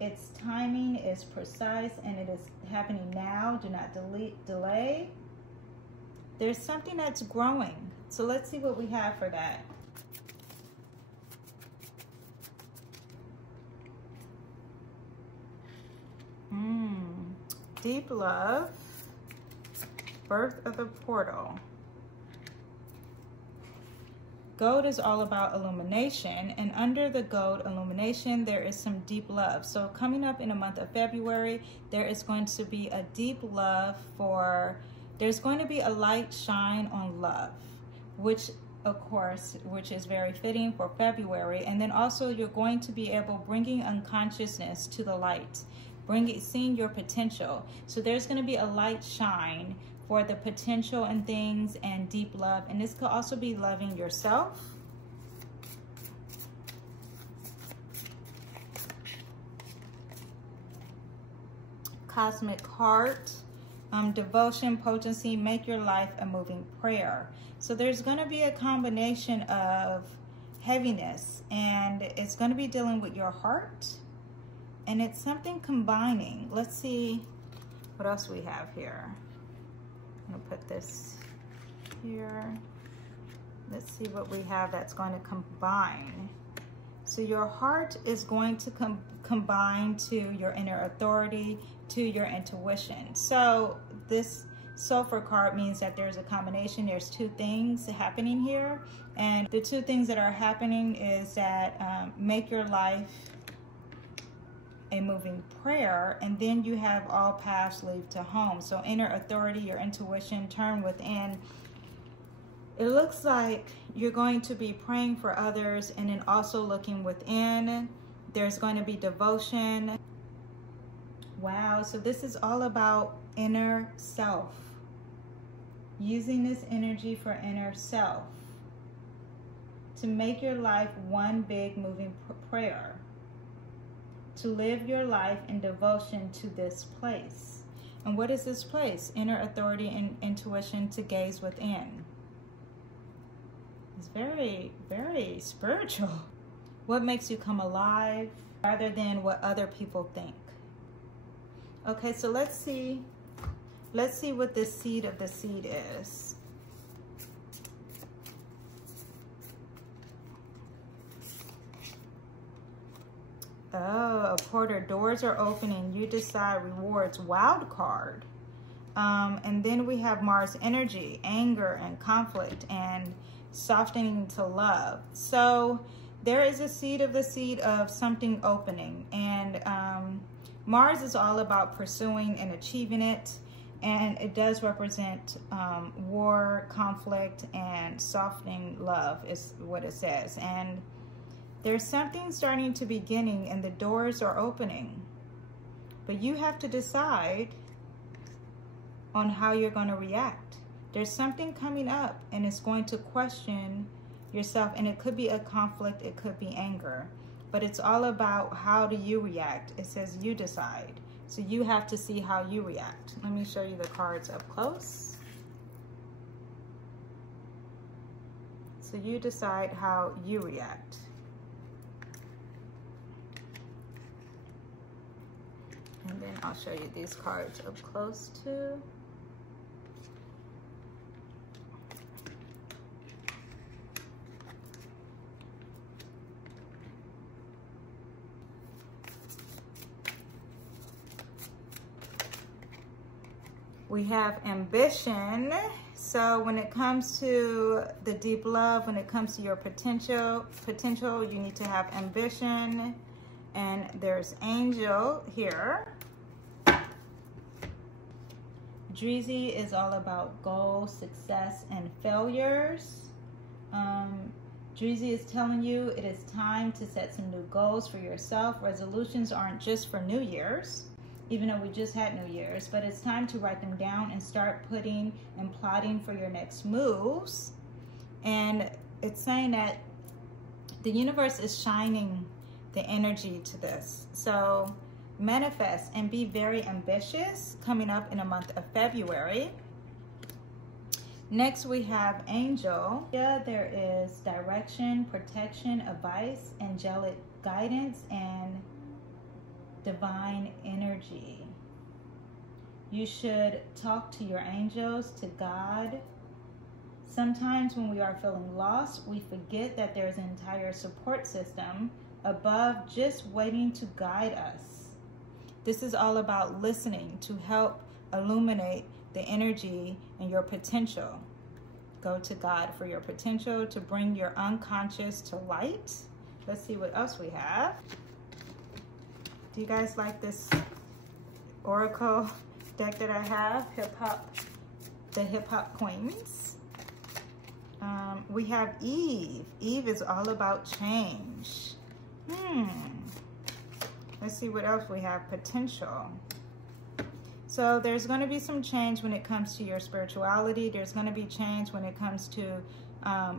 Its timing is precise and it is happening now. Do not delay. There's something that's growing. So let's see what we have for that. Deep love, birth of the portal. Gold is all about illumination, and under the gold illumination, there is some deep love. So coming up in the month of February, there is going to be a deep love there's going to be a light shine on love, which is very fitting for February. And then also you're going to be bringing unconsciousness to the light, seeing your potential. So there's going to be a light shine for the potential and things and deep love. And this could also be loving yourself. Cosmic heart, devotion, potency, make your life a moving prayer. So there's going to be a combination of heaviness, and it's going to be dealing with your heart, and it's something combining. Let's see what else we have here. I'm going to put this here. Let's see what we have that's going to combine. So your heart is going to combine to your inner authority, to your intuition. So this sulfur card means that there's a combination. There's two things happening here. And the two things that are happening is that make your life a moving prayer, and then you have all paths lead to home. So inner authority, your intuition, turn within. It looks like you're going to be praying for others and then also looking within. There's going to be devotion. Wow, so this is all about inner self. Using this energy for inner self to make your life one big moving prayer. To live your life in devotion to this place. And what is this place? Inner authority and intuition to gaze within. It's very, very spiritual. What makes you come alive rather than what other people think? Okay, so let's see what the seed of the seed is. Oh, a porter, doors are opening, you decide, rewards, wild card. And then we have Mars energy, anger and conflict and softening to love. So there is a seed of something opening. And Mars is all about pursuing and achieving it. And it does represent war, conflict, and softening love is what it says. And there's something starting to beginning and the doors are opening. But you have to decide on how you're going to react. There's something coming up and it's going to question yourself, and it could be a conflict, it could be anger, but it's all about how do you react. It says you decide. So you have to see how you react. Let me show you the cards up close. So you decide how you react. And then I'll show you these cards up close too. We have ambition. So when it comes to the deep love, when it comes to your potential, you need to have ambition. And there's angel here. Dreezy is all about goals, success, and failures. Dreezy is telling you it is time to set some new goals for yourself. Resolutions aren't just for New Year's, even though we just had New Year's, but it's time to write them down and start putting and plotting for your next moves. And it's saying that the universe is shining the energy to this. So manifest and be very ambitious coming up in the month of February. Next we have angel. Yeah, there is direction, protection, advice, angelic guidance, and divine energy. You should talk to your angels, to God. Sometimes when we are feeling lost, we forget that there's an entire support system above just waiting to guide us. This is all about listening to help illuminate the energy and your potential. Go to God for your potential to bring your unconscious to light. Let's see what else we have. Do you guys like this oracle deck that I have? The hip hop queens. We have Eve. Eve is all about change. Let's see what else we have. Potential. So there's going to be some change when it comes to your spirituality. There's going to be change when it comes to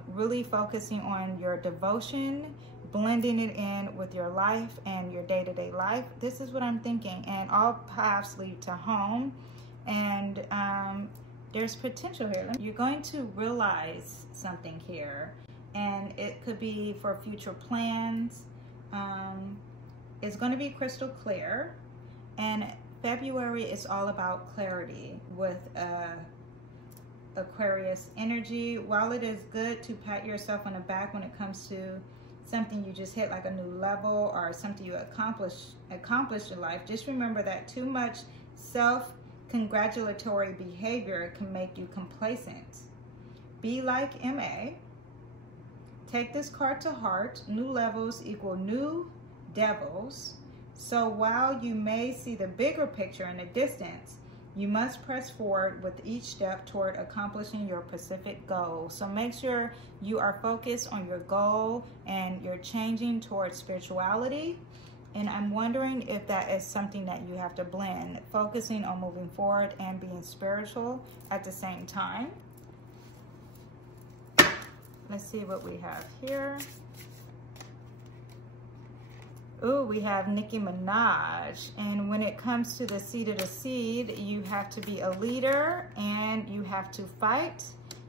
really focusing on your devotion, blending it in with your life and your day-to-day life. This is what I'm thinking. And all paths lead to home. And there's potential here. You're going to realize something here. And it could be for future plans. It's going to be crystal clear. And February is all about clarity with Aquarius energy. While it is good to pat yourself on the back when it comes to something you just hit, like a new level or something you accomplished in life, just remember that too much self-congratulatory behavior can make you complacent. Be like MA. Take this card to heart. New levels equal new devils. So while you may see the bigger picture in the distance, you must press forward with each step toward accomplishing your specific goal. So make sure you are focused on your goal and you're changing towards spirituality. And I'm wondering if that is something that you have to blend, focusing on moving forward and being spiritual at the same time. Let's see what we have here. Ooh, we have Nicki Minaj. And when it comes to the seed of the seed, you have to be a leader and you have to fight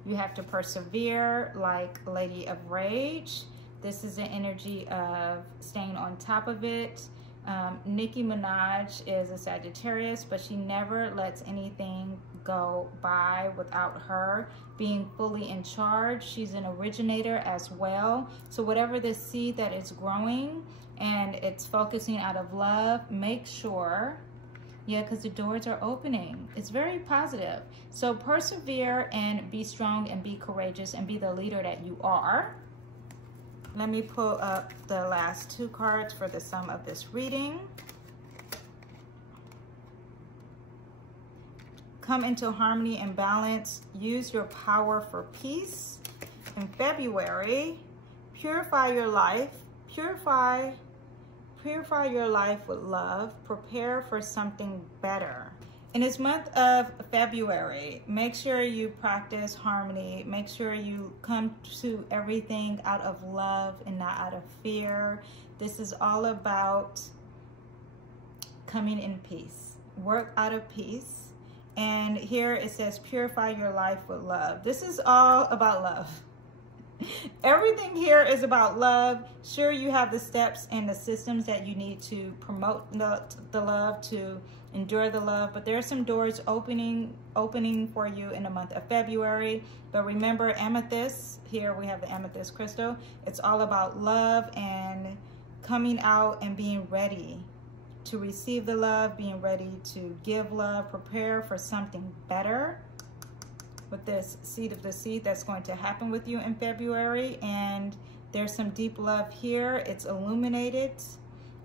You have to persevere like Lady of Rage. This is the energy of staying on top of it. Nicki Minaj is a Sagittarius, but she never lets anything go by without her being fully in charge. She's an originator as well. So whatever this seed that is growing and it's focusing out of love, make sure, yeah, because the doors are opening. It's very positive. So persevere and be strong and be courageous and be the leader that you are. Let me pull up the last 2 cards for the sum of this reading. Come into harmony and balance. Use your power for peace. In February, purify your life. Purify your life with love. Prepare for something better. In this month of February, make sure you practice harmony. Make sure you come to everything out of love and not out of fear. This is all about coming in peace. Work out of peace. And here it says, purify your life with love. This is all about love. Everything here is about love. Sure, you have the steps and the systems that you need to promote the love, to endure the love, but there are some doors opening for you in the month of February. But remember, amethyst, here we have the amethyst crystal. It's all about love and coming out and being ready to receive the love, being ready to give love, prepare for something better with this seed of the seed that's going to happen with you in February. And there's some deep love here. It's illuminated.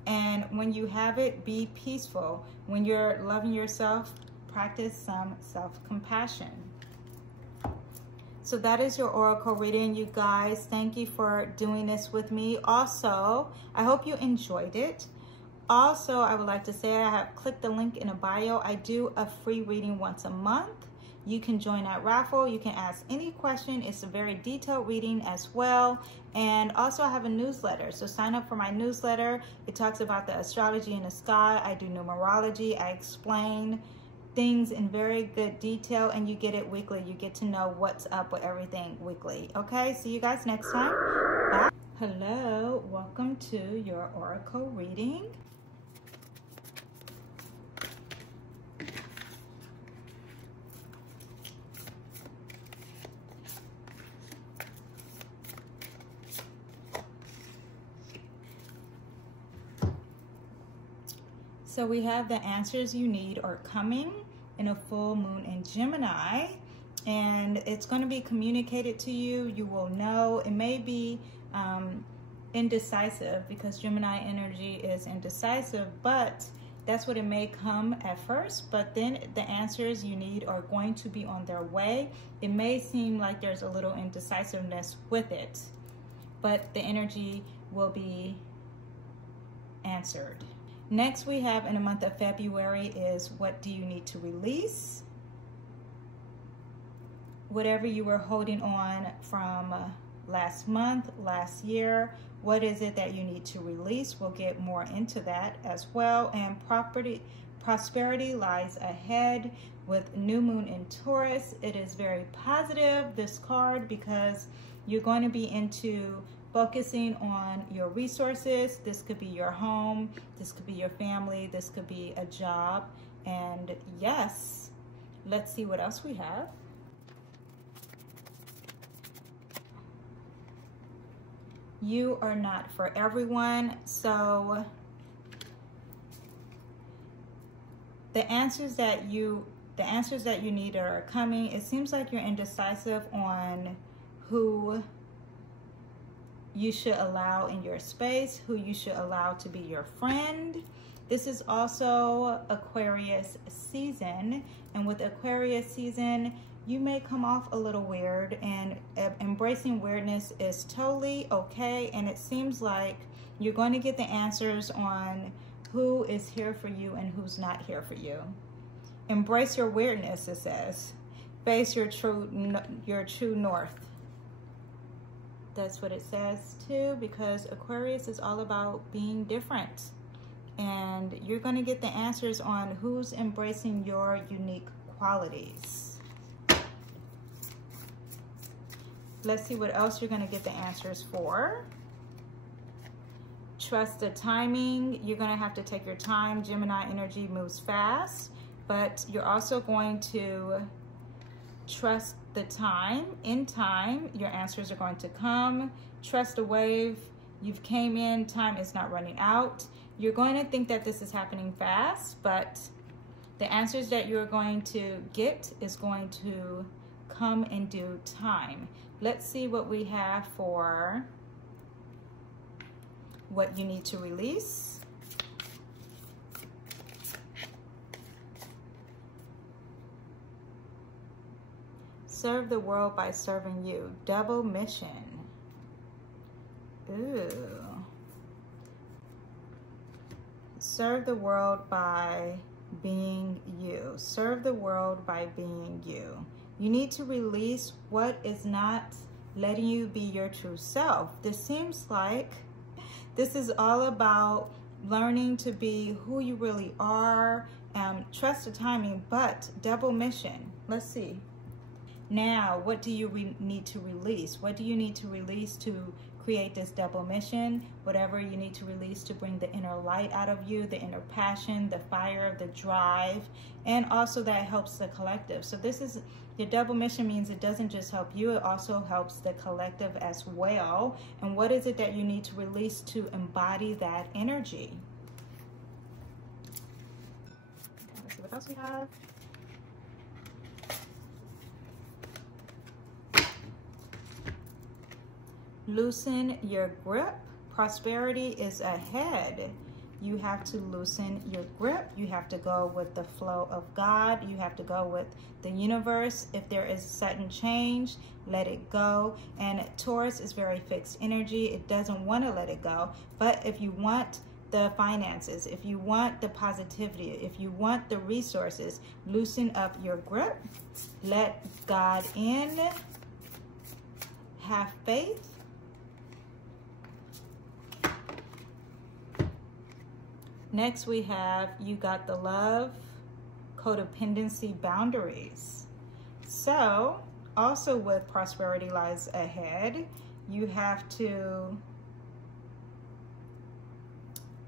And when you have it, be peaceful. When you're loving yourself, practice some self-compassion. So that is your oracle reading, you guys. Thank you for doing this with me. Also, I hope you enjoyed it. Also, I would like to say I have clicked the link in the bio. I do a free reading once a month. You can join that raffle. You can ask any question. It's a very detailed reading as well. And also I have a newsletter. So sign up for my newsletter. It talks about the astrology in the sky. I do numerology. I explain things in very good detail, and you get it weekly. You get to know what's up with everything weekly. Okay, see you guys next time. Bye. Hello, welcome to your oracle reading. So we have the answers you need are coming in a full moon in Gemini, and it's going to be communicated to you. You will know. It may be indecisive because Gemini energy is indecisive, but that's what it may come at first. But then the answers you need are going to be on their way. It may seem like there's a little indecisiveness with it, but the energy will be answered. Next we have in the month of February is, what do you need to release? Whatever you were holding on from last month, last year, what is it that you need to release? We'll get more into that as well. And prosperity lies ahead with new moon in Taurus. It is very positive, this card, because you're going to be into focusing on your resources. This could be your home, this could be your family, this could be a job. And yes, let's see what else we have. You are not for everyone. So the answers that you need are coming. It seems like you're indecisive on who you should allow in your space, who you should allow to be your friend. This is also Aquarius season, and with Aquarius season, you may come off a little weird, and embracing weirdness is totally okay. And it seems like you're going to get the answers on who is here for you and who's not here for you. Embrace your weirdness, it says. Face your true north. That's what it says too, because Aquarius is all about being different. And you're going to get the answers on who's embracing your unique qualities. Let's see what else you're going to get the answers for. Trust the timing. You're going to have to take your time. Gemini energy moves fast, but you're also going to trust the time. In time, your answers are going to come. Trust the wave. You've came in. Time is not running out. You're going to think that this is happening fast, but the answers that you're going to get is going to come in due time. Let's see what we have for what you need to release. Serve the world by serving you. Double mission. Ooh. Serve the world by being you. Serve the world by being you. You need to release what is not letting you be your true self. This seems like this is all about learning to be who you really are. Trust the timing, but double mission. Let's see. Now, what do you need to release? What do you need to release to create this double mission? Whatever you need to release to bring the inner light out of you, the inner passion, the fire, the drive, and also that helps the collective. So this is, the double mission means it doesn't just help you, it also helps the collective as well. And what is it that you need to release to embody that energy? Let's see what else we have. Loosen your grip. Prosperity is ahead. You have to loosen your grip. You have to go with the flow of God. You have to go with the universe. If there is sudden change, let it go. And Taurus is very fixed energy. It doesn't want to let it go. But if you want the finances, if you want the positivity, if you want the resources, loosen up your grip. Let God in. Have faith. Next we have, you got the love, codependency, boundaries. So also with prosperity lies ahead, you have to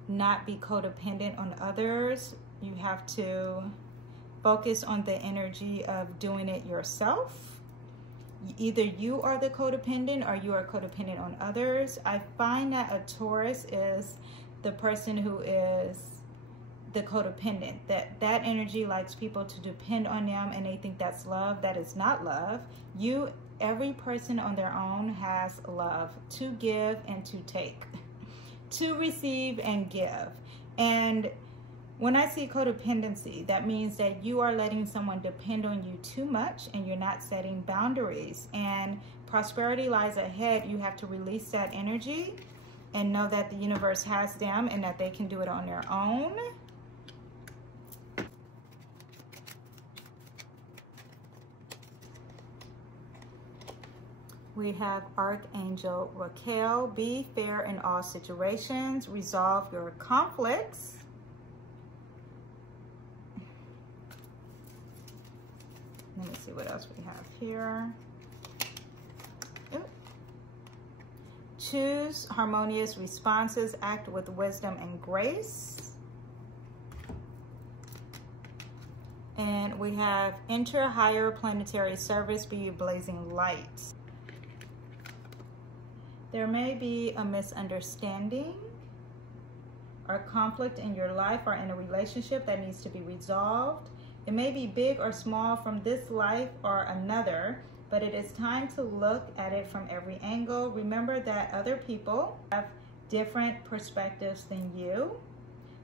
not be codependent on others. You have to focus on the energy of doing it yourself. Either you are the codependent or you are codependent on others. I find that a Taurus is the person who is the codependent. That energy likes people to depend on them and they think that's love. That is not love. Every person on their own has love to give and to take, to receive and give. And when I see codependency, that means that you are letting someone depend on you too much and you're not setting boundaries. And prosperity lies ahead. You have to release that energy and know that the universe has them and that they can do it on their own. We have Archangel Raquel. Be fair in all situations. Resolve your conflicts. Let me see what else we have here. Ooh. Choose harmonious responses. Act with wisdom and grace. And we have enter higher planetary service. Be a blazing light. There may be a misunderstanding or conflict in your life or in a relationship that needs to be resolved. It may be big or small from this life or another, but it is time to look at it from every angle. Remember that other people have different perspectives than you.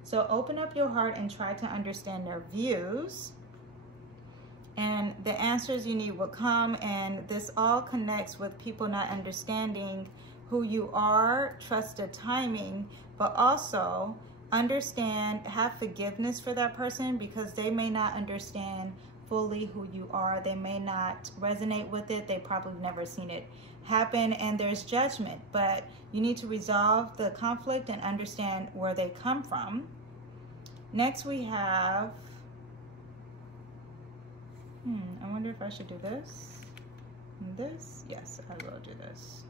So open up your heart and try to understand their views. And the answers you need will come, and this all connects with people not understanding who you are. Trust the timing, but also understand, have forgiveness for that person because they may not understand fully who you are. They may not resonate with it. They probably never seen it happen, and there's judgment, but you need to resolve the conflict and understand where they come from. Next we have, I wonder if I should do this. This, yes, I will do this.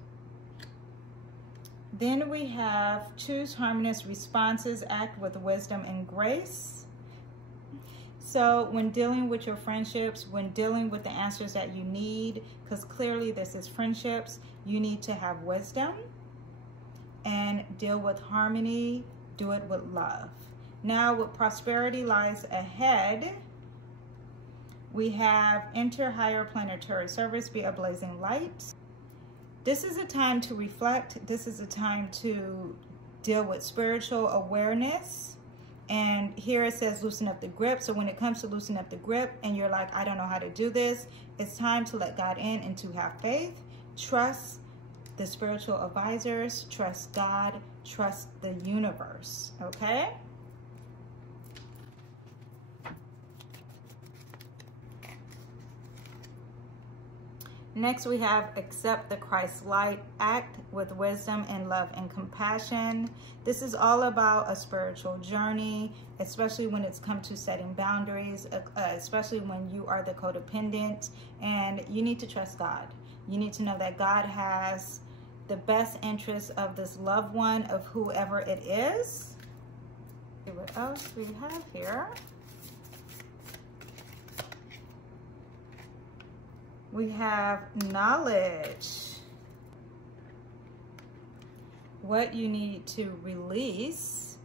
Then we have choose harmonious responses, act with wisdom and grace. So when dealing with your friendships, when dealing with the answers that you need, because clearly this is friendships, you need to have wisdom and deal with harmony, do it with love. Now with prosperity lies ahead, we have enter higher planetary service, be a blazing light. This is a time to reflect. This is a time to deal with spiritual awareness. And here it says loosen up the grip. So when it comes to loosen up the grip and you're like, I don't know how to do this, it's time to let God in and to have faith. Trust the spiritual advisors, trust God, trust the universe, okay? Next, we have accept the Christ light, act with wisdom and love and compassion. This is all about a spiritual journey, especially when it's come to setting boundaries, especially when you are the codependent, and you need to trust God. You need to know that God has the best interest of this loved one, of whoever it is. See what else we have here. We have knowledge. What you need to release,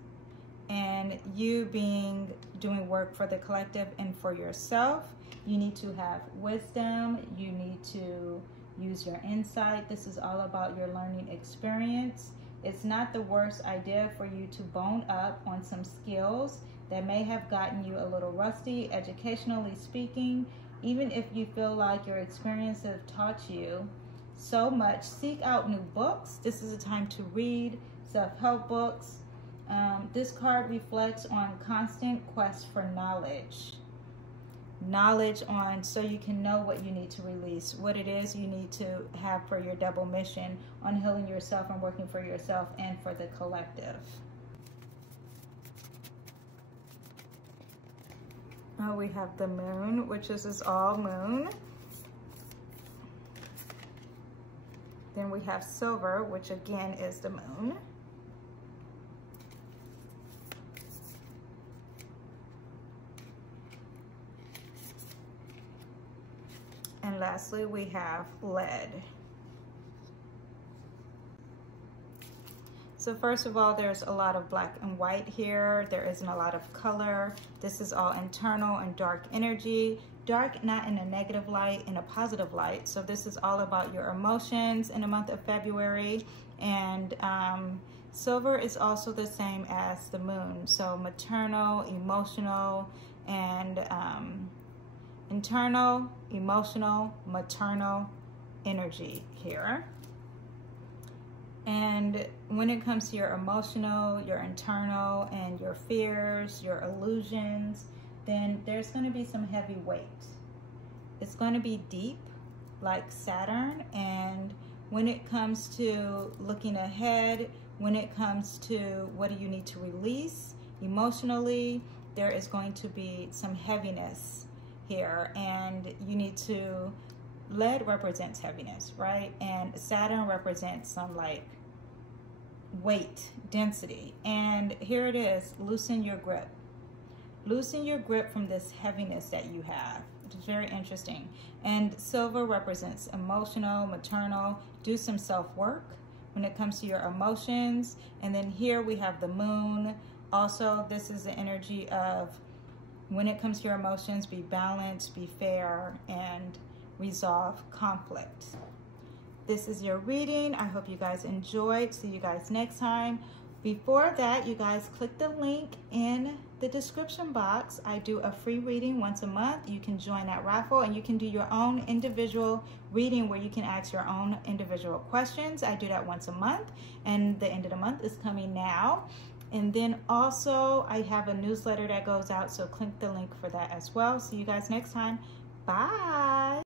and you doing work for the collective and for yourself. You need to have wisdom. You need to use your insight. This is all about your learning experience. It's not the worst idea for you to bone up on some skills that may have gotten you a little rusty, educationally speaking. Even if you feel like your experience have taught you so much, seek out new books. This is a time to read self-help books. This card reflects on constant quest for knowledge. Knowledge on so you can know what you need to release, what it is you need to have for your double mission on healing yourself and working for yourself and for the collective. We have the moon, which is all moon. Then we have silver, which again is the moon. And lastly, we have lead. So first of all, there's a lot of black and white here. There isn't a lot of color. This is all internal and dark energy. Dark, not in a negative light, in a positive light. So this is all about your emotions in the month of February. And silver is also the same as the moon. So maternal, emotional, and internal, emotional, maternal energy here. And when it comes to your emotional, your internal, and your fears, your illusions, then there's going to be some heavy weight. It's going to be deep, like Saturn. And when it comes to looking ahead, when it comes to what do you need to release emotionally, there is going to be some heaviness here. And you need to, lead represents heaviness, right? And Saturn represents some like weight, density. And here it is, loosen your grip. Loosen your grip from this heaviness that you have, which is very interesting. And silver represents emotional, maternal. Do some self-work when it comes to your emotions. And then here we have the moon. Also, this is the energy of when it comes to your emotions, be balanced, be fair, and resolve conflict. This is your reading. I hope you guys enjoyed. See you guys next time. Before that, you guys click the link in the description box. I do a free reading once a month. You can join that raffle and you can do your own individual reading where you can ask your own individual questions. I do that once a month, and the end of the month is coming now. And then also I have a newsletter that goes out, so click the link for that as well. See you guys next time. Bye.